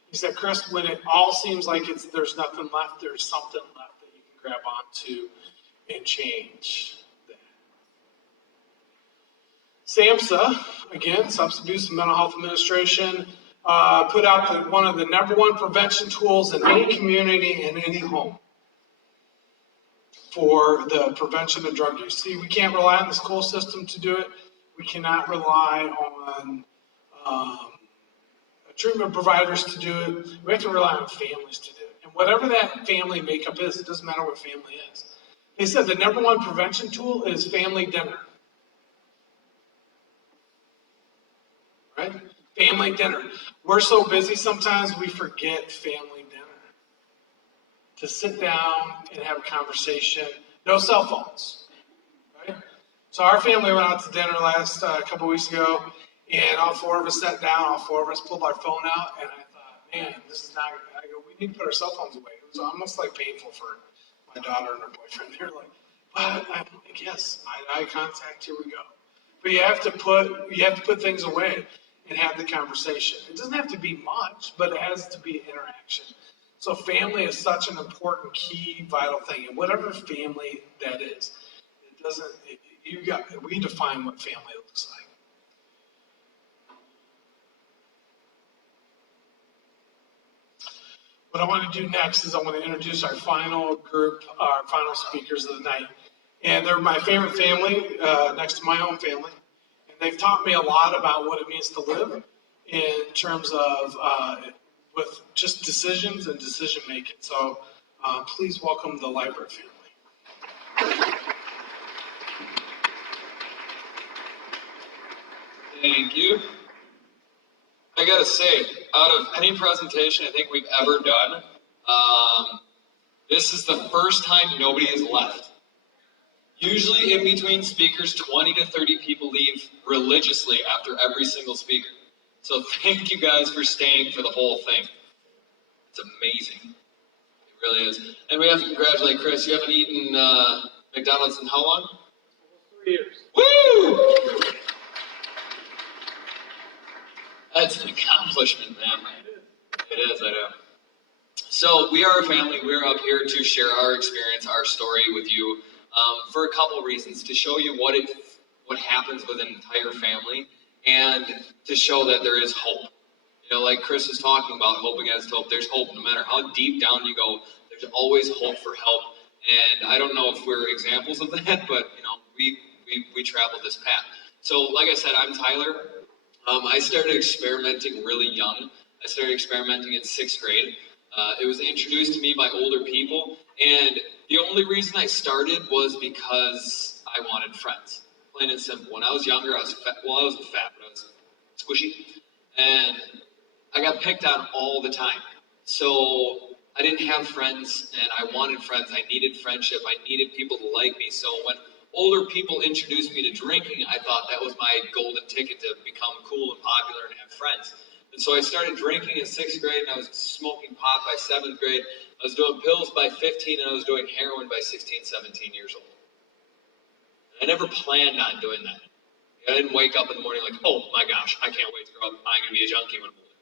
He said, Chris, when it all seems like there's nothing left, there's something left that you can grab onto and change that. SAMHSA, again, Substance Abuse and Mental Health Administration, put out one of the #1 prevention tools in any community and any home for the prevention of drug use. See, we can't rely on the school system to do it. We cannot rely on treatment providers to do it. We have to rely on families to do it. And whatever that family makeup is, it doesn't matter what family is. They said the #1 prevention tool is family dinner. Right? Family dinner. We're so busy sometimes we forget family dinner. To sit down and have a conversation, no cell phones, right? So our family went out to dinner last couple weeks ago, and all 4 of us sat down, all 4 of us pulled our phone out, and I thought, man, this is not, I go, we need to put our cell phones away. It was almost like painful for my daughter and her boyfriend. They're like, but I'm like, yes, eye contact, here we go. But you have to put things away and have the conversation. It doesn't have to be much, but it has to be interaction. So family is such an important, key, vital thing, and whatever family that is, we define what family looks like. What I want to do next is I want to introduce our final group, our final speakers of the night, and they're my favorite family, next to my own family, and they've taught me a lot about what it means to live in terms of with just decisions and decision making. So please welcome the Library family. Thank you. I gotta say, out of any presentation I think we've ever done, this is the first time nobody has left. Usually in between speakers, 20 to 30 people leave religiously after every single speaker. So thank you guys for staying for the whole thing. It's amazing. It really is. And we have to congratulate Chris. You haven't eaten McDonald's in how long? 3 years. Woo! That's an accomplishment, man. It is, I know. So we are a family. We're up here to share our experience, our story with you for a couple reasons. To show you what happens with an entire family, and to show that there is hope. Like Chris was talking about, hope against hope. There's hope no matter how deep down you go. There's always hope for help. And I don't know if we're examples of that, but we traveled this path. So like I said, I'm Tyler. I started experimenting really young. I started experimenting in 6th grade. It was introduced to me by older people, and the only reason I started was because I wanted friends. Plain and simple. When I was younger, I was fat. Well, I wasn't fat, but I was squishy, and I got picked on all the time. So I didn't have friends, and I wanted friends. I needed friendship. I needed people to like me. So when older people introduced me to drinking, I thought that was my golden ticket to become cool and popular and have friends. And so I started drinking in 6th grade, and I was smoking pot by 7th grade. I was doing pills by 15, and I was doing heroin by 16, 17 years old. I never planned on doing that. I didn't wake up in the morning like, oh my gosh, I can't wait to grow up. I'm going to be a junkie when I'm older.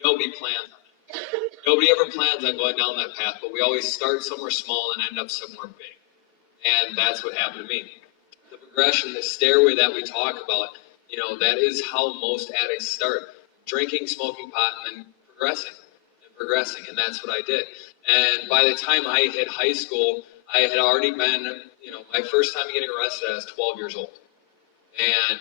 Nobody plans on that. Nobody ever plans on going down that path, but we always start somewhere small and end up somewhere big. And that's what happened to me. The progression, the stairway that we talk about, that is how most addicts start. Drinking, smoking pot, and then progressing. And that's what I did. And by the time I hit high school, I had already been, my first time getting arrested, I was 12 years old. And,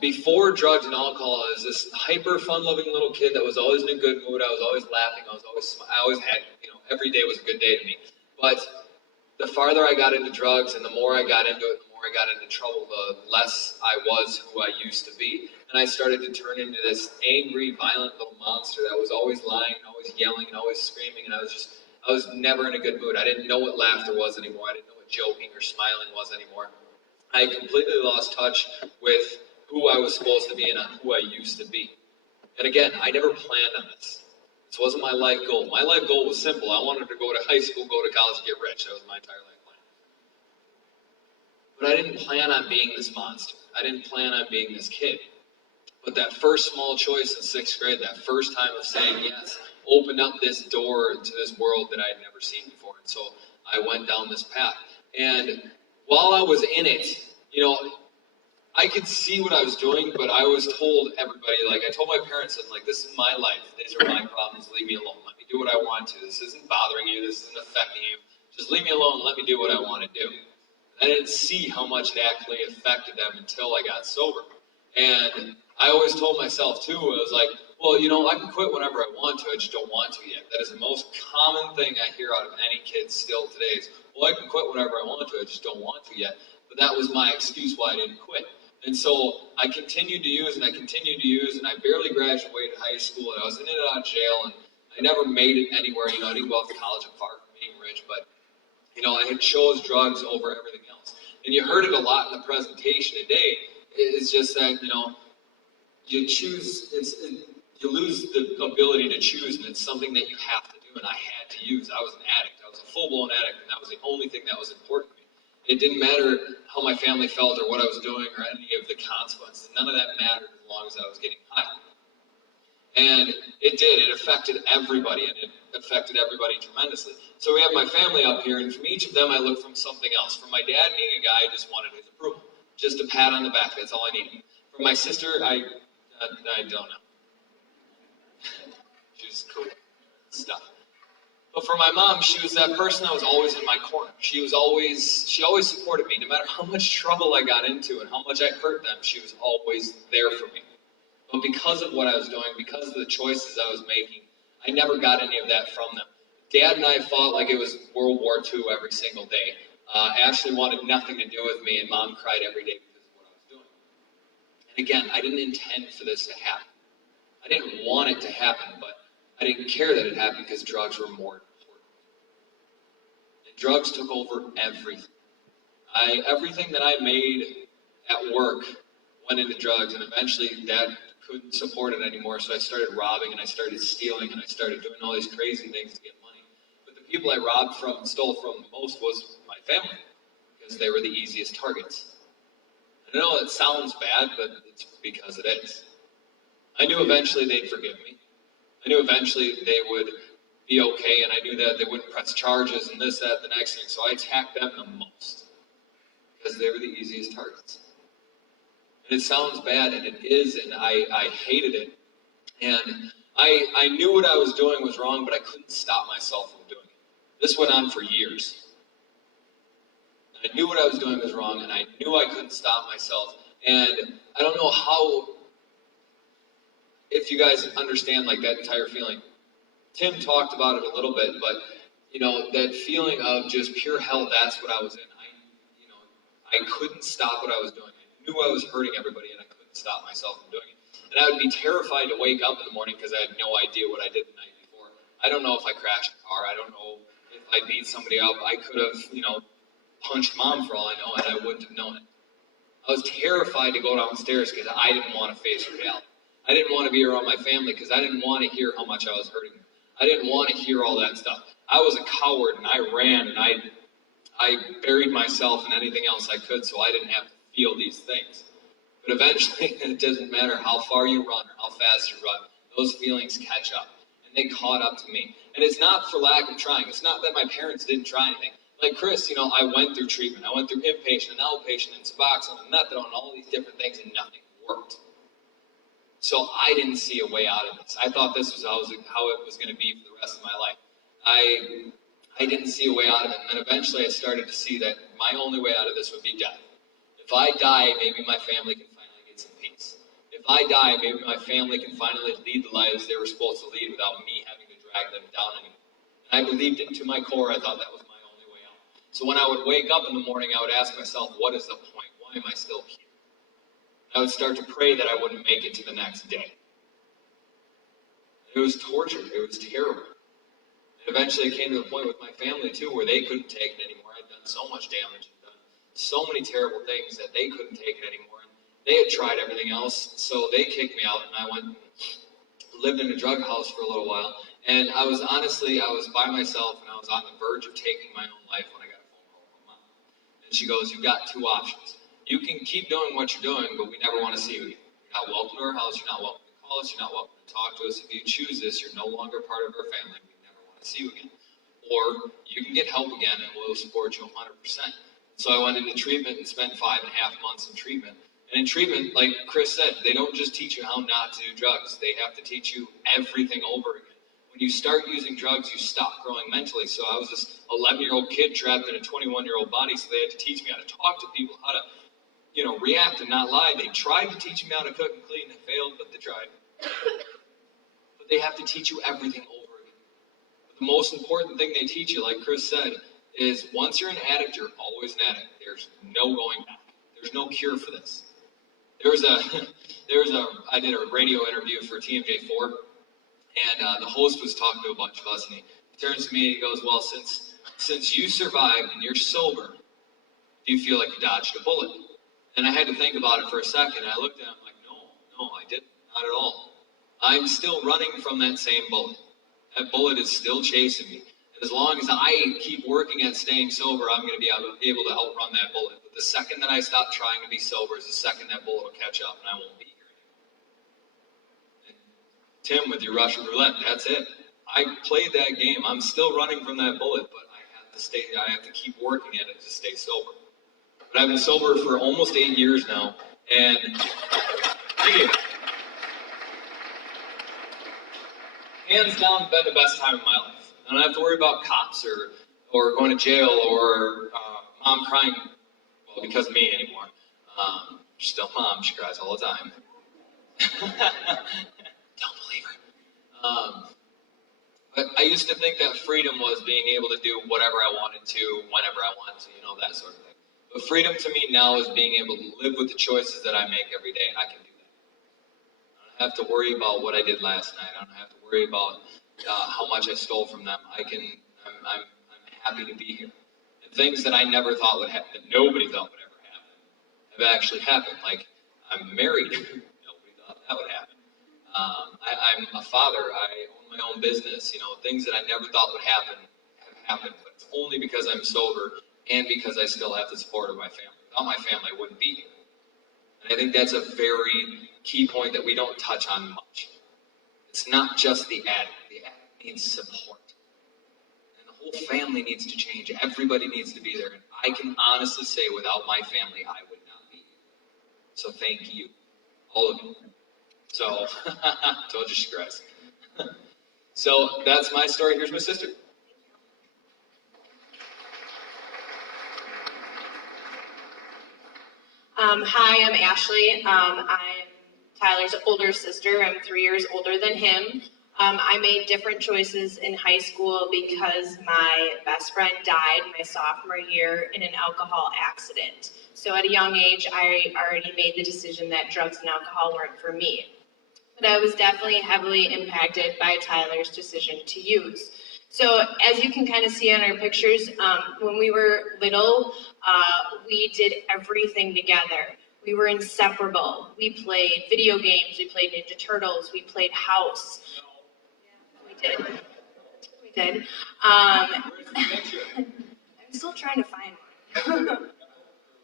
before drugs and alcohol, I was this hyper fun-loving little kid that was always in a good mood. I was always laughing. I always had, every day was a good day to me. But the farther I got into drugs and the more I got into it, the more I got into trouble, the less I was who I used to be. And I started to turn into this angry, violent little monster that was always lying, and always yelling, and always screaming. And I was never in a good mood. I didn't know what laughter was anymore. I didn't know what joking or smiling was anymore. I completely lost touch with who I was supposed to be and who I used to be. And again, I never planned on this. This wasn't my life goal. My life goal was simple. I wanted to go to high school, go to college, get rich. That was my entire life plan. But I didn't plan on being this monster. I didn't plan on being this kid. But that first small choice in 6th grade, that first time of saying yes, opened up this door to this world that I had never seen before. And so I went down this path. And while I was in it, I could see what I was doing, but I was told everybody, I told my parents, I'm like, this is my life. These are my problems. Leave me alone. Let me do what I want to. This isn't bothering you. This isn't affecting you. Just leave me alone and let me do what I want to do. I didn't see how much it actually affected them until I got sober. And I always told myself, too, I was like, well, I can quit whenever I want to. I just don't want to yet. That is the most common thing I hear out of any kid still today is, well, I can quit whenever I want to. I just don't want to yet. But that was my excuse why I didn't quit. And so I continued to use, and I barely graduated high school, and I was in and out of jail, and I never made it anywhere. I didn't go off to college. I'm far from being rich, but, I had chose drugs over everything else. And you heard it a lot in the presentation today. It's just that, you choose, you lose the ability to choose, and it's something that you have to do, and I had to use. I was an addict. I was a full-blown addict, and that was the only thing that was important to me. It didn't matter how my family felt or what I was doing or any of the consequences. None of that mattered as long as I was getting high. And it did. It affected everybody, and it affected everybody tremendously. So we have my family up here, and from each of them, I look from something else. From my dad being a guy, I just wanted his approval. Just a pat on the back. That's all I needed. From my sister, I don't know. She's cool stuff. But for my mom, she was that person that was always in my corner. She always supported me. No matter how much trouble I got into and how much I hurt them, she was always there for me. But because of what I was doing, because of the choices I was making, I never got any of that from them. Dad and I fought like it was World War II every single day. Ashley wanted nothing to do with me, and Mom cried every day because of what I was doing. And again, I didn't intend for this to happen. I didn't want it to happen, but I didn't care that it happened because drugs were more important. And drugs took over everything. Everything that I made at work went into drugs, and eventually Dad couldn't support it anymore, so I started robbing, and I started stealing, and I started doing all these crazy things to get money. But the people I robbed from and stole from the most was my family, because they were the easiest targets. I know it sounds bad, but it's because it is. I knew eventually they'd forgive me. I knew eventually they would be okay, and I knew that they wouldn't press charges and this, that, the next thing. So I attacked them the most because they were the easiest targets. And it sounds bad, and it is, and I hated it. And I knew what I was doing was wrong, but I couldn't stop myself from doing it. This went on for years. And I knew what I was doing was wrong, and I knew I couldn't stop myself. And I don't know how, if you guys understand like that entire feeling. Tim talked about it a little bit, but that feeling of just pure hell, that's what I was in. I couldn't stop what I was doing. I knew I was hurting everybody, and I couldn't stop myself from doing it. And I would be terrified to wake up in the morning because I had no idea what I did the night before. I don't know if I crashed a car. I don't know if I beat somebody up. I could have, punched Mom for all I know, and I wouldn't have known it. I was terrified to go downstairs because I didn't want to face reality. I didn't want to be around my family because I didn't want to hear how much I was hurting them. I didn't want to hear all that stuff. I was a coward, and I ran, and I I buried myself in anything else I could so I didn't have to feel these things. But eventually, it doesn't matter how far you run or how fast you run, those feelings catch up. And they caught up to me. And it's not for lack of trying. It's not that my parents didn't try anything. Like Chris, I went through treatment. I went through inpatient and outpatient and Suboxone and methadone and all these different things, and nothing worked. So I didn't see a way out of this. I thought this was how it was going to be for the rest of my life. I didn't see a way out of it. And then eventually I started to see that my only way out of this would be death. If I die, maybe my family can finally get some peace. If I die, maybe my family can finally lead the lives they were supposed to lead without me having to drag them down anymore. And I believed it to my core. I thought that was my only way out. So when I would wake up in the morning, I would ask myself, what is the point? Why am I still here? I would start to pray that I wouldn't make it to the next day. It was torture. It was terrible. And eventually it came to the point with my family too, where they couldn't take it anymore. I'd done so much damage and done so many terrible things that they couldn't take it anymore. And they had tried everything else, so they kicked me out, and I went and lived in a drug house for a little while. And I was by myself, and I was on the verge of taking my own life when I got a phone call from my mom. And she goes, "You've got two options. You can keep doing what you're doing, but we never want to see you. You're not welcome to our house. You're not welcome to call us. You're not welcome to talk to us. If you choose this, you're no longer part of our family. We never want to see you again. Or you can get help again, and we'll support you 100%. So I went into treatment and spent 5.5 months in treatment. And in treatment, like Chris said, they don't just teach you how not to do drugs. They have to teach you everything over again. When you start using drugs, you stop growing mentally. So I was this 11-year-old kid trapped in a 21-year-old body, so they had to teach me how to talk to people, how to react and not lie. They tried to teach me how to cook and clean. They failed, but they tried. But they have to teach you everything over again. But the most important thing they teach you, like Chris said, is once you're an addict, you're always an addict. There's no going back. There's no cure for this. I did a radio interview for TMJ4, and the host was talking to a bunch of us, and he turns to me and he goes, "Well, since you survived and you're sober, do you feel like you dodged a bullet?" And I had to think about it for a second. And I looked at him like, no, I didn't, not at all. I'm still running from that same bullet. That bullet is still chasing me. And as long as I keep working at staying sober, I'm going to be able to outrun that bullet. But the second that I stop trying to be sober is the second that bullet will catch up, and I won't be here anymore. And Tim, with your Russian roulette, that's it. I played that game. I'm still running from that bullet, but I have to keep working at it to stay sober. But I've been sober for almost 8 years now, and hands down been the best time of my life. I don't have to worry about cops or going to jail or mom crying, well, because of me anymore. She's still mom, she cries all the time. Don't believe her. But I used to think that freedom was being able to do whatever I wanted to, whenever I wanted to, that sort of thing. But freedom to me now is being able to live with the choices that I make every day, and I can do that. I don't have to worry about what I did last night. I don't have to worry about how much I stole from them. I'm happy to be here. And things that I never thought would happen, that nobody thought would ever happen, have actually happened. Like, I'm married. Nobody thought that would happen. I'm a father. I own my own business. Things that I never thought would happen have happened. But it's only because I'm sober and because I still have the support of my family. Without my family, I wouldn't be here. And I think that's a very key point that we don't touch on much. It's not just the addict. The addict needs support. And the whole family needs to change. Everybody needs to be there. And I can honestly say without my family, I would not be here. So thank you, all of you. So, told you she cries. So that's my story. Here's my sister. Hi, I'm Ashley. I'm Tyler's older sister. I'm 3 years older than him. I made different choices in high school because my best friend died my sophomore year in an alcohol accident. So at a young age, I already made the decision that drugs and alcohol weren't for me. But I was definitely heavily impacted by Tyler's decision to use. So as you can kind of see on our pictures, when we were little, we did everything together. We were inseparable. We played video games. We played Ninja Turtles. We played house. Yeah, we did. I'm still trying to find one.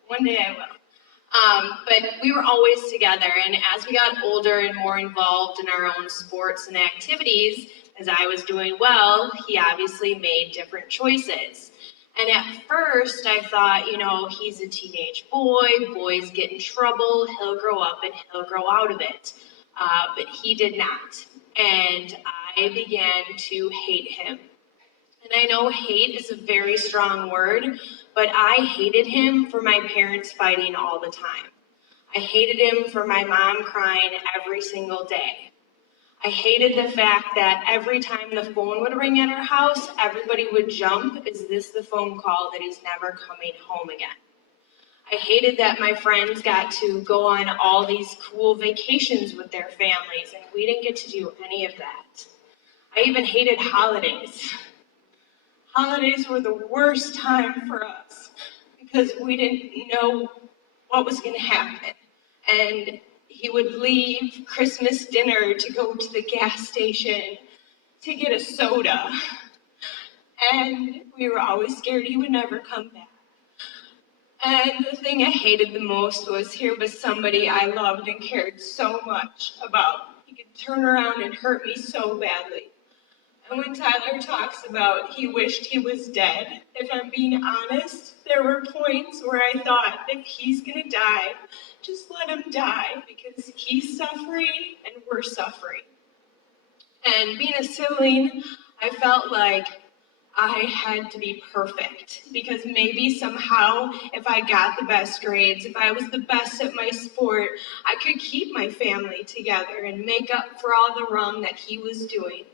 One day I will. But we were always together, and as we got older and more involved in our own sports and activities, as I was doing well, he obviously made different choices. And at first I thought, he's a teenage boy, boys get in trouble, he'll grow up and he'll grow out of it. But he did not. And I began to hate him. And I know hate is a very strong word, but I hated him for my parents fighting all the time. I hated him for my mom crying every single day. I hated the fact that every time the phone would ring at our house, everybody would jump. Is this the phone call that he's never coming home again? I hated that my friends got to go on all these cool vacations with their families, and we didn't get to do any of that. I even hated holidays. Holidays were the worst time for us because we didn't know what was going to happen. And he would leave Christmas dinner to go to the gas station to get a soda. And we were always scared he would never come back. And the thing I hated the most was here was somebody I loved and cared so much about. He could turn around and hurt me so badly. And when Tyler talks about he wished he was dead, if I'm being honest, there were points where I thought, if he's gonna die, just let him die, because he's suffering and we're suffering. And being a sibling, I felt like I had to be perfect, because maybe somehow if I got the best grades, if I was the best at my sport, I could keep my family together and make up for all the wrong that he was doing.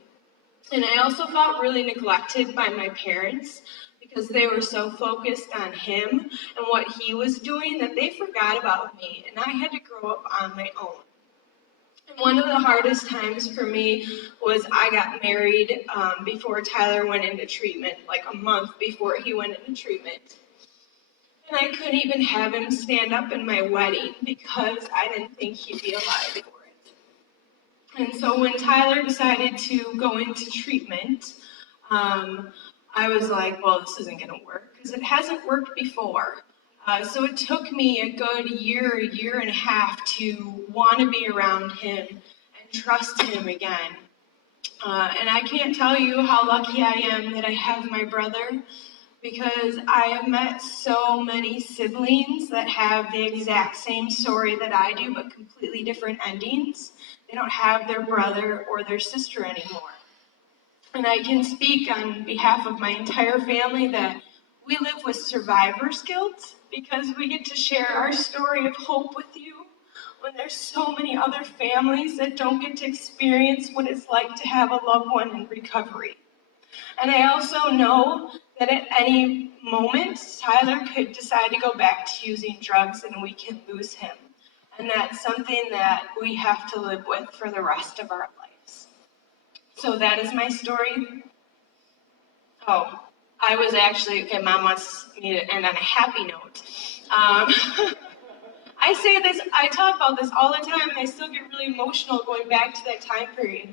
And I also felt really neglected by my parents because they were so focused on him and what he was doing that they forgot about me, and I had to grow up on my own. And one of the hardest times for me was I got married before Tyler went into treatment, like a month before he went into treatment. And I couldn't even have him stand up in my wedding because I didn't think he'd be alive for it. And so when Tyler decided to go into treatment, I was like, well, this isn't going to work because it hasn't worked before. So it took me a good year and a half to want to be around him and trust him again. And I can't tell you how lucky I am that I have my brother, because I have met so many siblings that have the exact same story that I do, but completely different endings. They don't have their brother or their sister anymore. And I can speak on behalf of my entire family that we live with survivor's guilt because we get to share our story of hope with you when there's so many other families that don't get to experience what it's like to have a loved one in recovery. And I also know that at any moment, Tyler could decide to go back to using drugs and we can lose him. And that's something that we have to live with for the rest of our lives. So that is my story. Oh, I was actually, okay, Mom wants me to end on a happy note. I say this, I talk about this all the time, and I still get really emotional going back to that time period.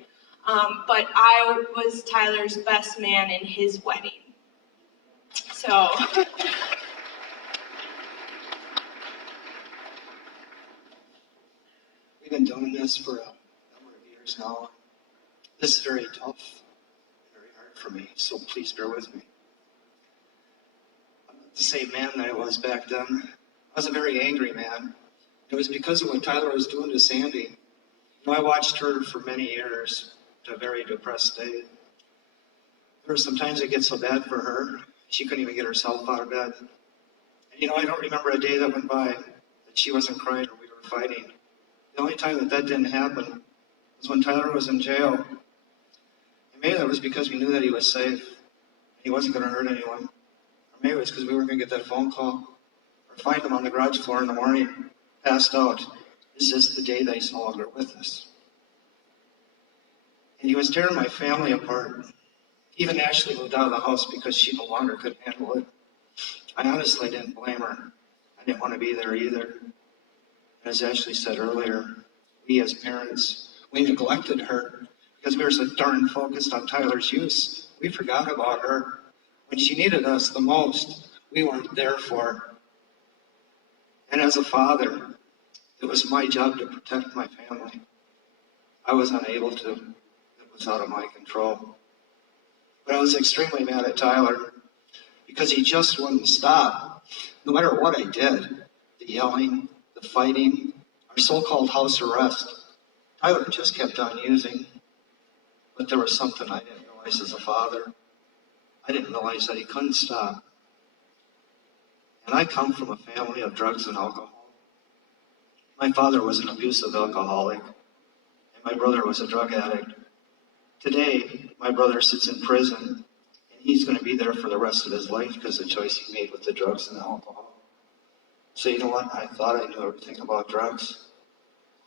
But I was Tyler's best man in his wedding. So. We've been doing this for a number of years now. This is very tough, very hard for me, so please bear with me. I'm not the same man that I was back then. I was a very angry man. It was because of what Tyler was doing to Sandy. I watched her for many years to a very depressed state. There were some times it gets so bad for her, she couldn't even get herself out of bed. And I don't remember a day that went by that she wasn't crying or we were fighting. The only time that didn't happen was when Tyler was in jail. And maybe that was because we knew that he was safe. And he wasn't going to hurt anyone. Or maybe it was because we weren't going to get that phone call or find him on the garage floor in the morning, passed out. This is the day that he's no longer with us. And he was tearing my family apart. Even Ashley moved out of the house because she no longer could handle it. I honestly didn't blame her. I didn't want to be there either. As Ashley said earlier, we as parents, we neglected her because we were so darn focused on Tyler's use. We forgot about her when she needed us the most. we weren't there for. And as a father, it was my job to protect my family. I was unable to. It was out of my control. But I was extremely mad at Tyler because he just wouldn't stop. No matter what I did, the yelling, the fighting, our so-called house arrest, Tyler just kept on using. But there was something I didn't realize as a father. I didn't realize that he couldn't stop. And I come from a family of drugs and alcohol. My father was an abusive alcoholic, and my brother was a drug addict. Today, my brother sits in prison, and he's going to be there for the rest of his life because of the choice he made with the drugs and the alcohol. So you know what? I thought I knew everything about drugs,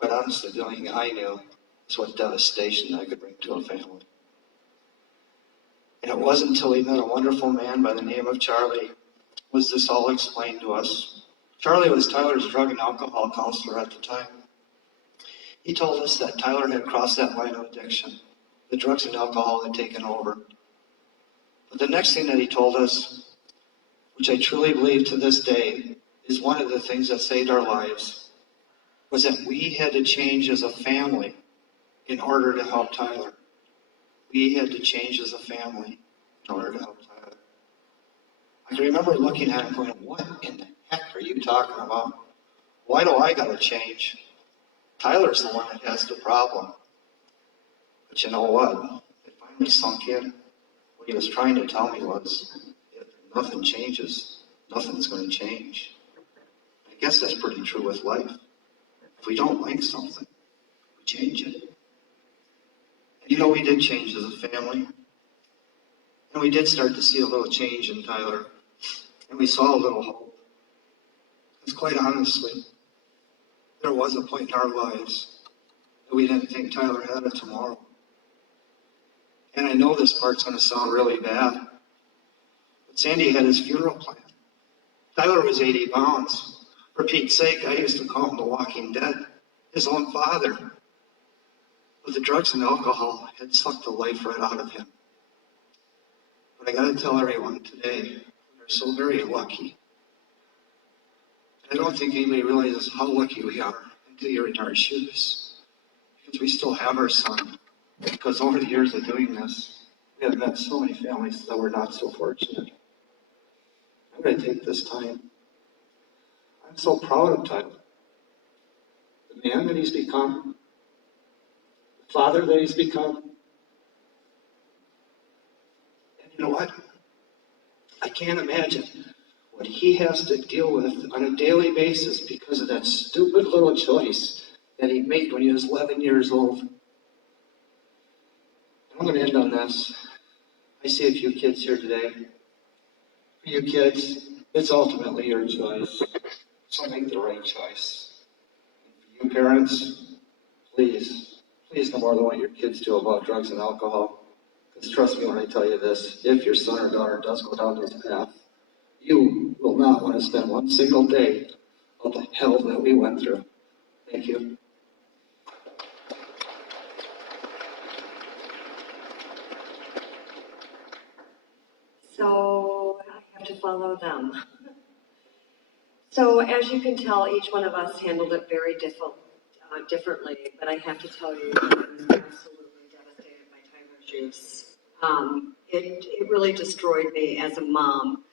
but honestly, the only thing I knew is what devastation I could bring to a family. And it wasn't until we met a wonderful man by the name of Charlie was this all explained to us. Charlie was Tyler's drug and alcohol counselor at the time. He told us that Tyler had crossed that line of addiction. The drugs and alcohol had taken over. But the next thing that he told us, which I truly believe to this day, is one of the things that saved our lives, was that we had to change as a family in order to help Tyler. We had to change as a family in order to help Tyler. I can remember looking at him going, what in the heck are you talking about? Why do I got to change? Tyler's the one that has the problem. But you know what? It finally sunk in. What he was trying to tell me was, if nothing changes, nothing's going to change. I guess that's pretty true with life. If we don't like something, we change it. And you know, we did change as a family. And we did start to see a little change in Tyler. And we saw a little hope. Because quite honestly, there was a point in our lives that we didn't think Tyler had a tomorrow. And I know this part's going to sound really bad, but Sandy had his funeral plan. Tyler was 80 pounds. For Pete's sake, I used to call him the Walking Dead, his own father. But the drugs and alcohol had sucked the life right out of him. But I got to tell everyone today, we're so very lucky. I don't think anybody realizes how lucky we are until you're in our shoes. Because we still have our son. Because over the years of doing this, we have met so many families that were not so fortunate. I'm going to take this time. I'm so proud of Tyler. The man that he's become, the father that he's become. And you know what? I can't imagine what he has to deal with on a daily basis because of that stupid little choice that he made when he was 11 years old. I'm going to end on this. I see a few kids here today. For you kids, it's ultimately your choice. So make the right choice. And for you parents, please know more than what your kids do about drugs and alcohol. Because trust me when I tell you this, if your son or daughter does go down this path, you will not want to spend one single day of the hell that we went through. Thank you. So I have to follow them. So as you can tell, each one of us handled it very differently, but I have to tell you, I was absolutely devastated by Tyler's use. It really destroyed me as a mom.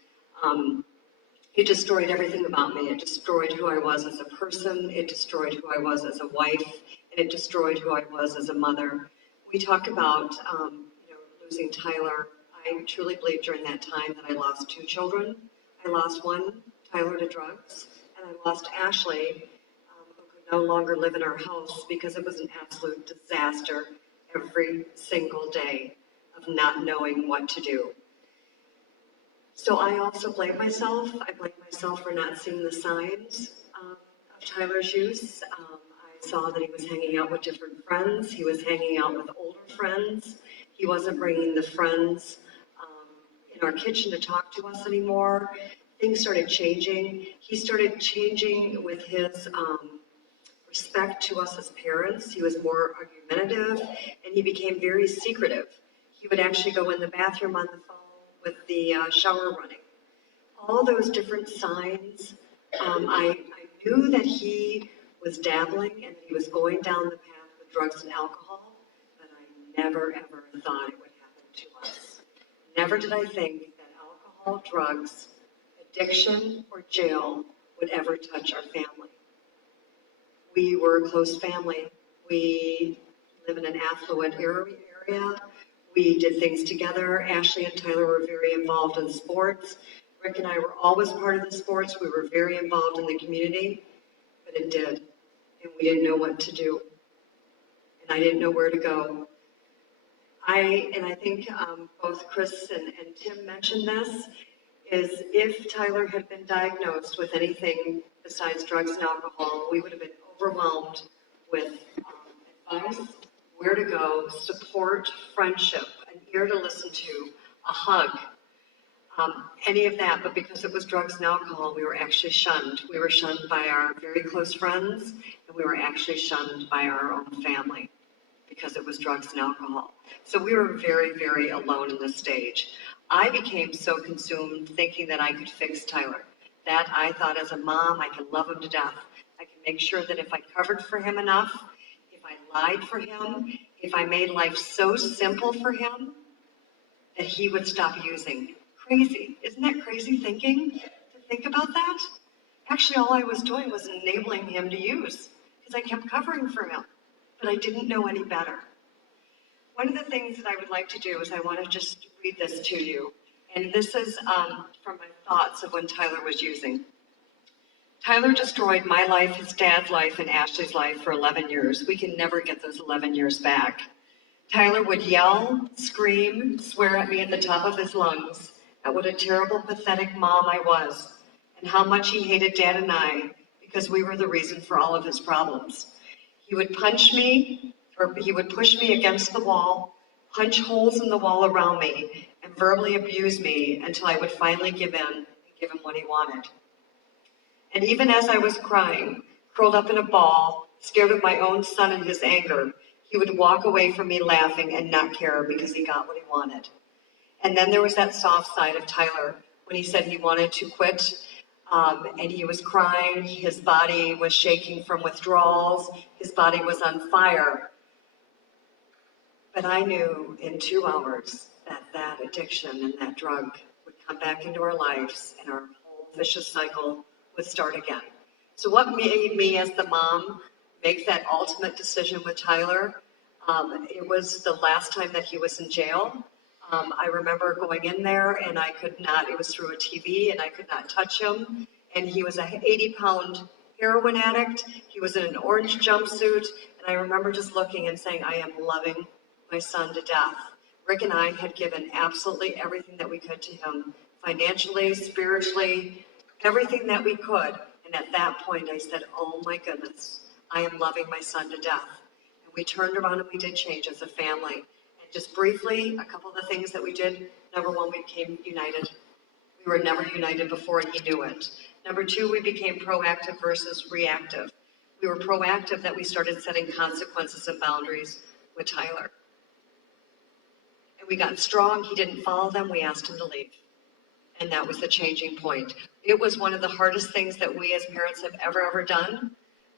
It destroyed everything about me. It destroyed who I was as a person. It destroyed who I was as a wife. And it destroyed who I was as a mother. We talk about losing Tyler. I truly believe during that time that I lost 2 children. I lost one, Tyler, to drugs, and I lost Ashley, who could no longer live in our house because it was an absolute disaster every single day of not knowing what to do. So I also blame myself. I blame myself for not seeing the signs of Tyler's use. I saw that he was hanging out with different friends. He was hanging out with older friends. He wasn't bringing the friends in our kitchen to talk to us anymore. Things started changing. He started changing with his respect to us as parents. He was more argumentative, and he became very secretive. He would actually go in the bathroom on the phone with the shower running. all those different signs. I knew that he was dabbling and he was going down the path with drugs and alcohol, but I never ever thought it would happen to us. Never did I think that alcohol, drugs, addiction, or jail would ever touch our family. We were a close family. We live in an affluent area. We did things together. Ashley and Tyler were very involved in sports. Rick and I were always part of the sports. We were very involved in the community, but it did. And we didn't know what to do. And I didn't know where to go. I think both Chris and Tim mentioned this, is if Tyler had been diagnosed with anything besides drugs and alcohol, we would have been overwhelmed with advice, where to go, support, friendship, an ear to listen to, a hug, any of that. But because it was drugs and alcohol, we were actually shunned. We were shunned by our very close friends, and we were actually shunned by our own family because it was drugs and alcohol. So we were very, very alone in this stage. I became so consumed thinking that I could fix Tyler, that I thought as a mom, I could love him to death. I could make sure that if I covered for him enough, if I lied for him, if I made life so simple for him, that he would stop using. Crazy. Isn't that crazy thinking? To think about that? Actually, all I was doing was enabling him to use because I kept covering for him, but I didn't know any better. One of the things that I would like to do is I want to just read this to you. And this is from my thoughts of when Tyler was using. Tyler destroyed my life, his dad's life, and Ashley's life for 11 years. We can never get those 11 years back. Tyler would yell, scream, swear at me at the top of his lungs at what a terrible, pathetic mom I was, and how much he hated Dad and I because we were the reason for all of his problems. He would punch me, or he would push me against the wall, punch holes in the wall around me, and verbally abuse me until I would finally give in and give him what he wanted. And even as I was crying, curled up in a ball, scared of my own son and his anger, he would walk away from me laughing and not care because he got what he wanted. And then there was that soft side of Tyler when he said he wanted to quit, and he was crying, his body was shaking from withdrawals, his body was on fire. But I knew in 2 hours that that addiction and that drug would come back into our lives and our whole vicious cycle would start again. So what made me as the mom make that ultimate decision with Tyler? It was the last time that he was in jail. I remember going in there and I could not, it was through a TV and I could not touch him. And he was a 80-pound heroin addict. He was in an orange jumpsuit. And I remember just looking and saying, I am loving my son to death. Rick and I had given absolutely everything that we could to him, financially, spiritually, everything that we could. And at that point I said, oh my goodness, I am loving my son to death. And we turned around and we did change as a family. And just briefly, a couple of the things that we did. Number one, we became united. We were never united before and he knew it. Number two, we became proactive versus reactive. We were proactive that we started setting consequences and boundaries with Tyler. And we got strong. He didn't follow them. We asked him to leave. And that was the changing point. It was one of the hardest things that we as parents have ever done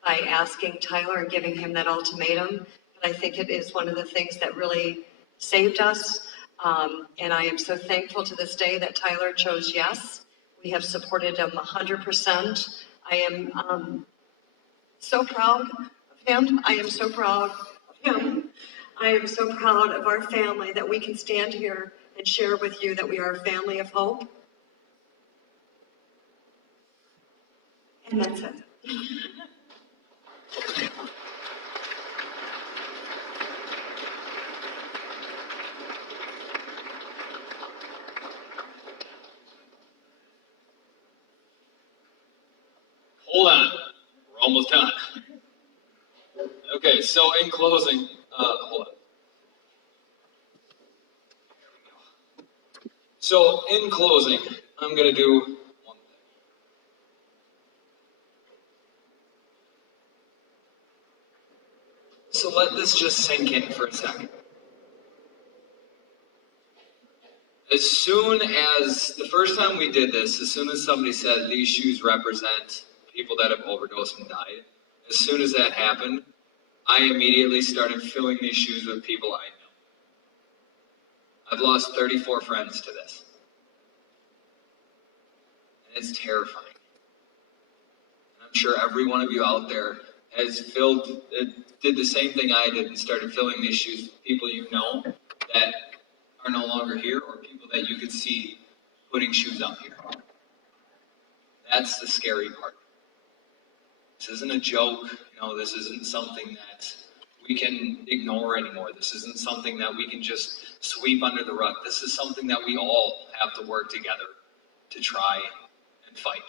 by asking Tyler and giving him that ultimatum. But I think it is one of the things that really saved us. And I am so thankful to this day that Tyler chose yes. We have supported him 100%. I am so proud of him. I am so proud of him. I am so proud of our family that we can stand here and share with you that we are a family of hope. And that's it. Hold on, we're almost done. Okay, so in closing, hold on. So in closing, I'm gonna do one thing. So let this just sink in for a second. As soon as, the first time we did this, as soon as somebody said these shoes represent people that have overdosed and died, as soon as that happened, I immediately started filling these shoes with people I know. I've lost 34 friends to this. And it's terrifying. And I'm sure every one of you out there has did the same thing I did and started filling these shoes with people you know that are no longer here, or people that you could see putting shoes up here. That's the scary part. This isn't a joke. This isn't something that we can ignore anymore. This isn't something that we can just sweep under the rug. This is something that we all have to work together to try and fight.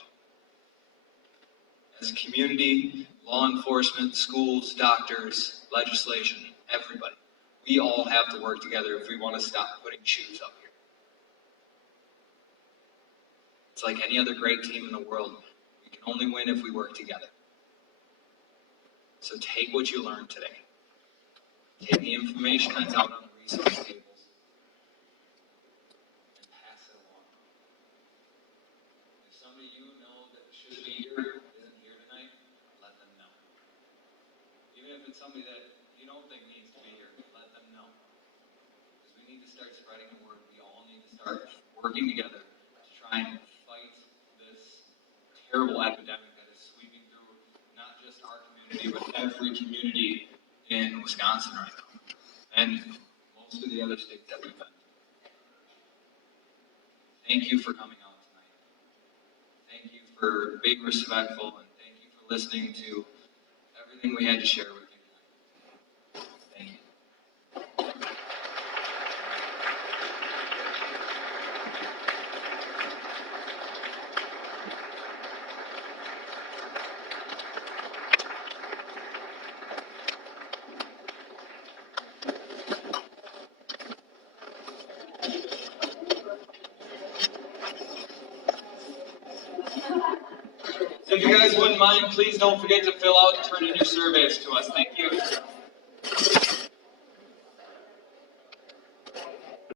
As a community, law enforcement, schools, doctors, legislation, everybody. We all have to work together if we want to stop putting shoes up here. It's like any other great team in the world. We can only win if we work together. So take what you learned today. Take the information that's out on the resource tables and pass it along. If somebody you know that should be here isn't here tonight, let them know. Even if it's somebody that you don't think needs to be here, let them know. Because we need to start spreading the word. We all need to start working together to try and fight this terrible epidemic that is sweeping through not just our community, but every community in Wisconsin right now, and most of the other states that we've been. Thank you for coming out tonight. Thank you for being respectful, and thank you for listening to everything we had to share with you tonight. Thank you. So if you guys wouldn't mind, please don't forget to fill out and turn in your surveys to us. Thank you.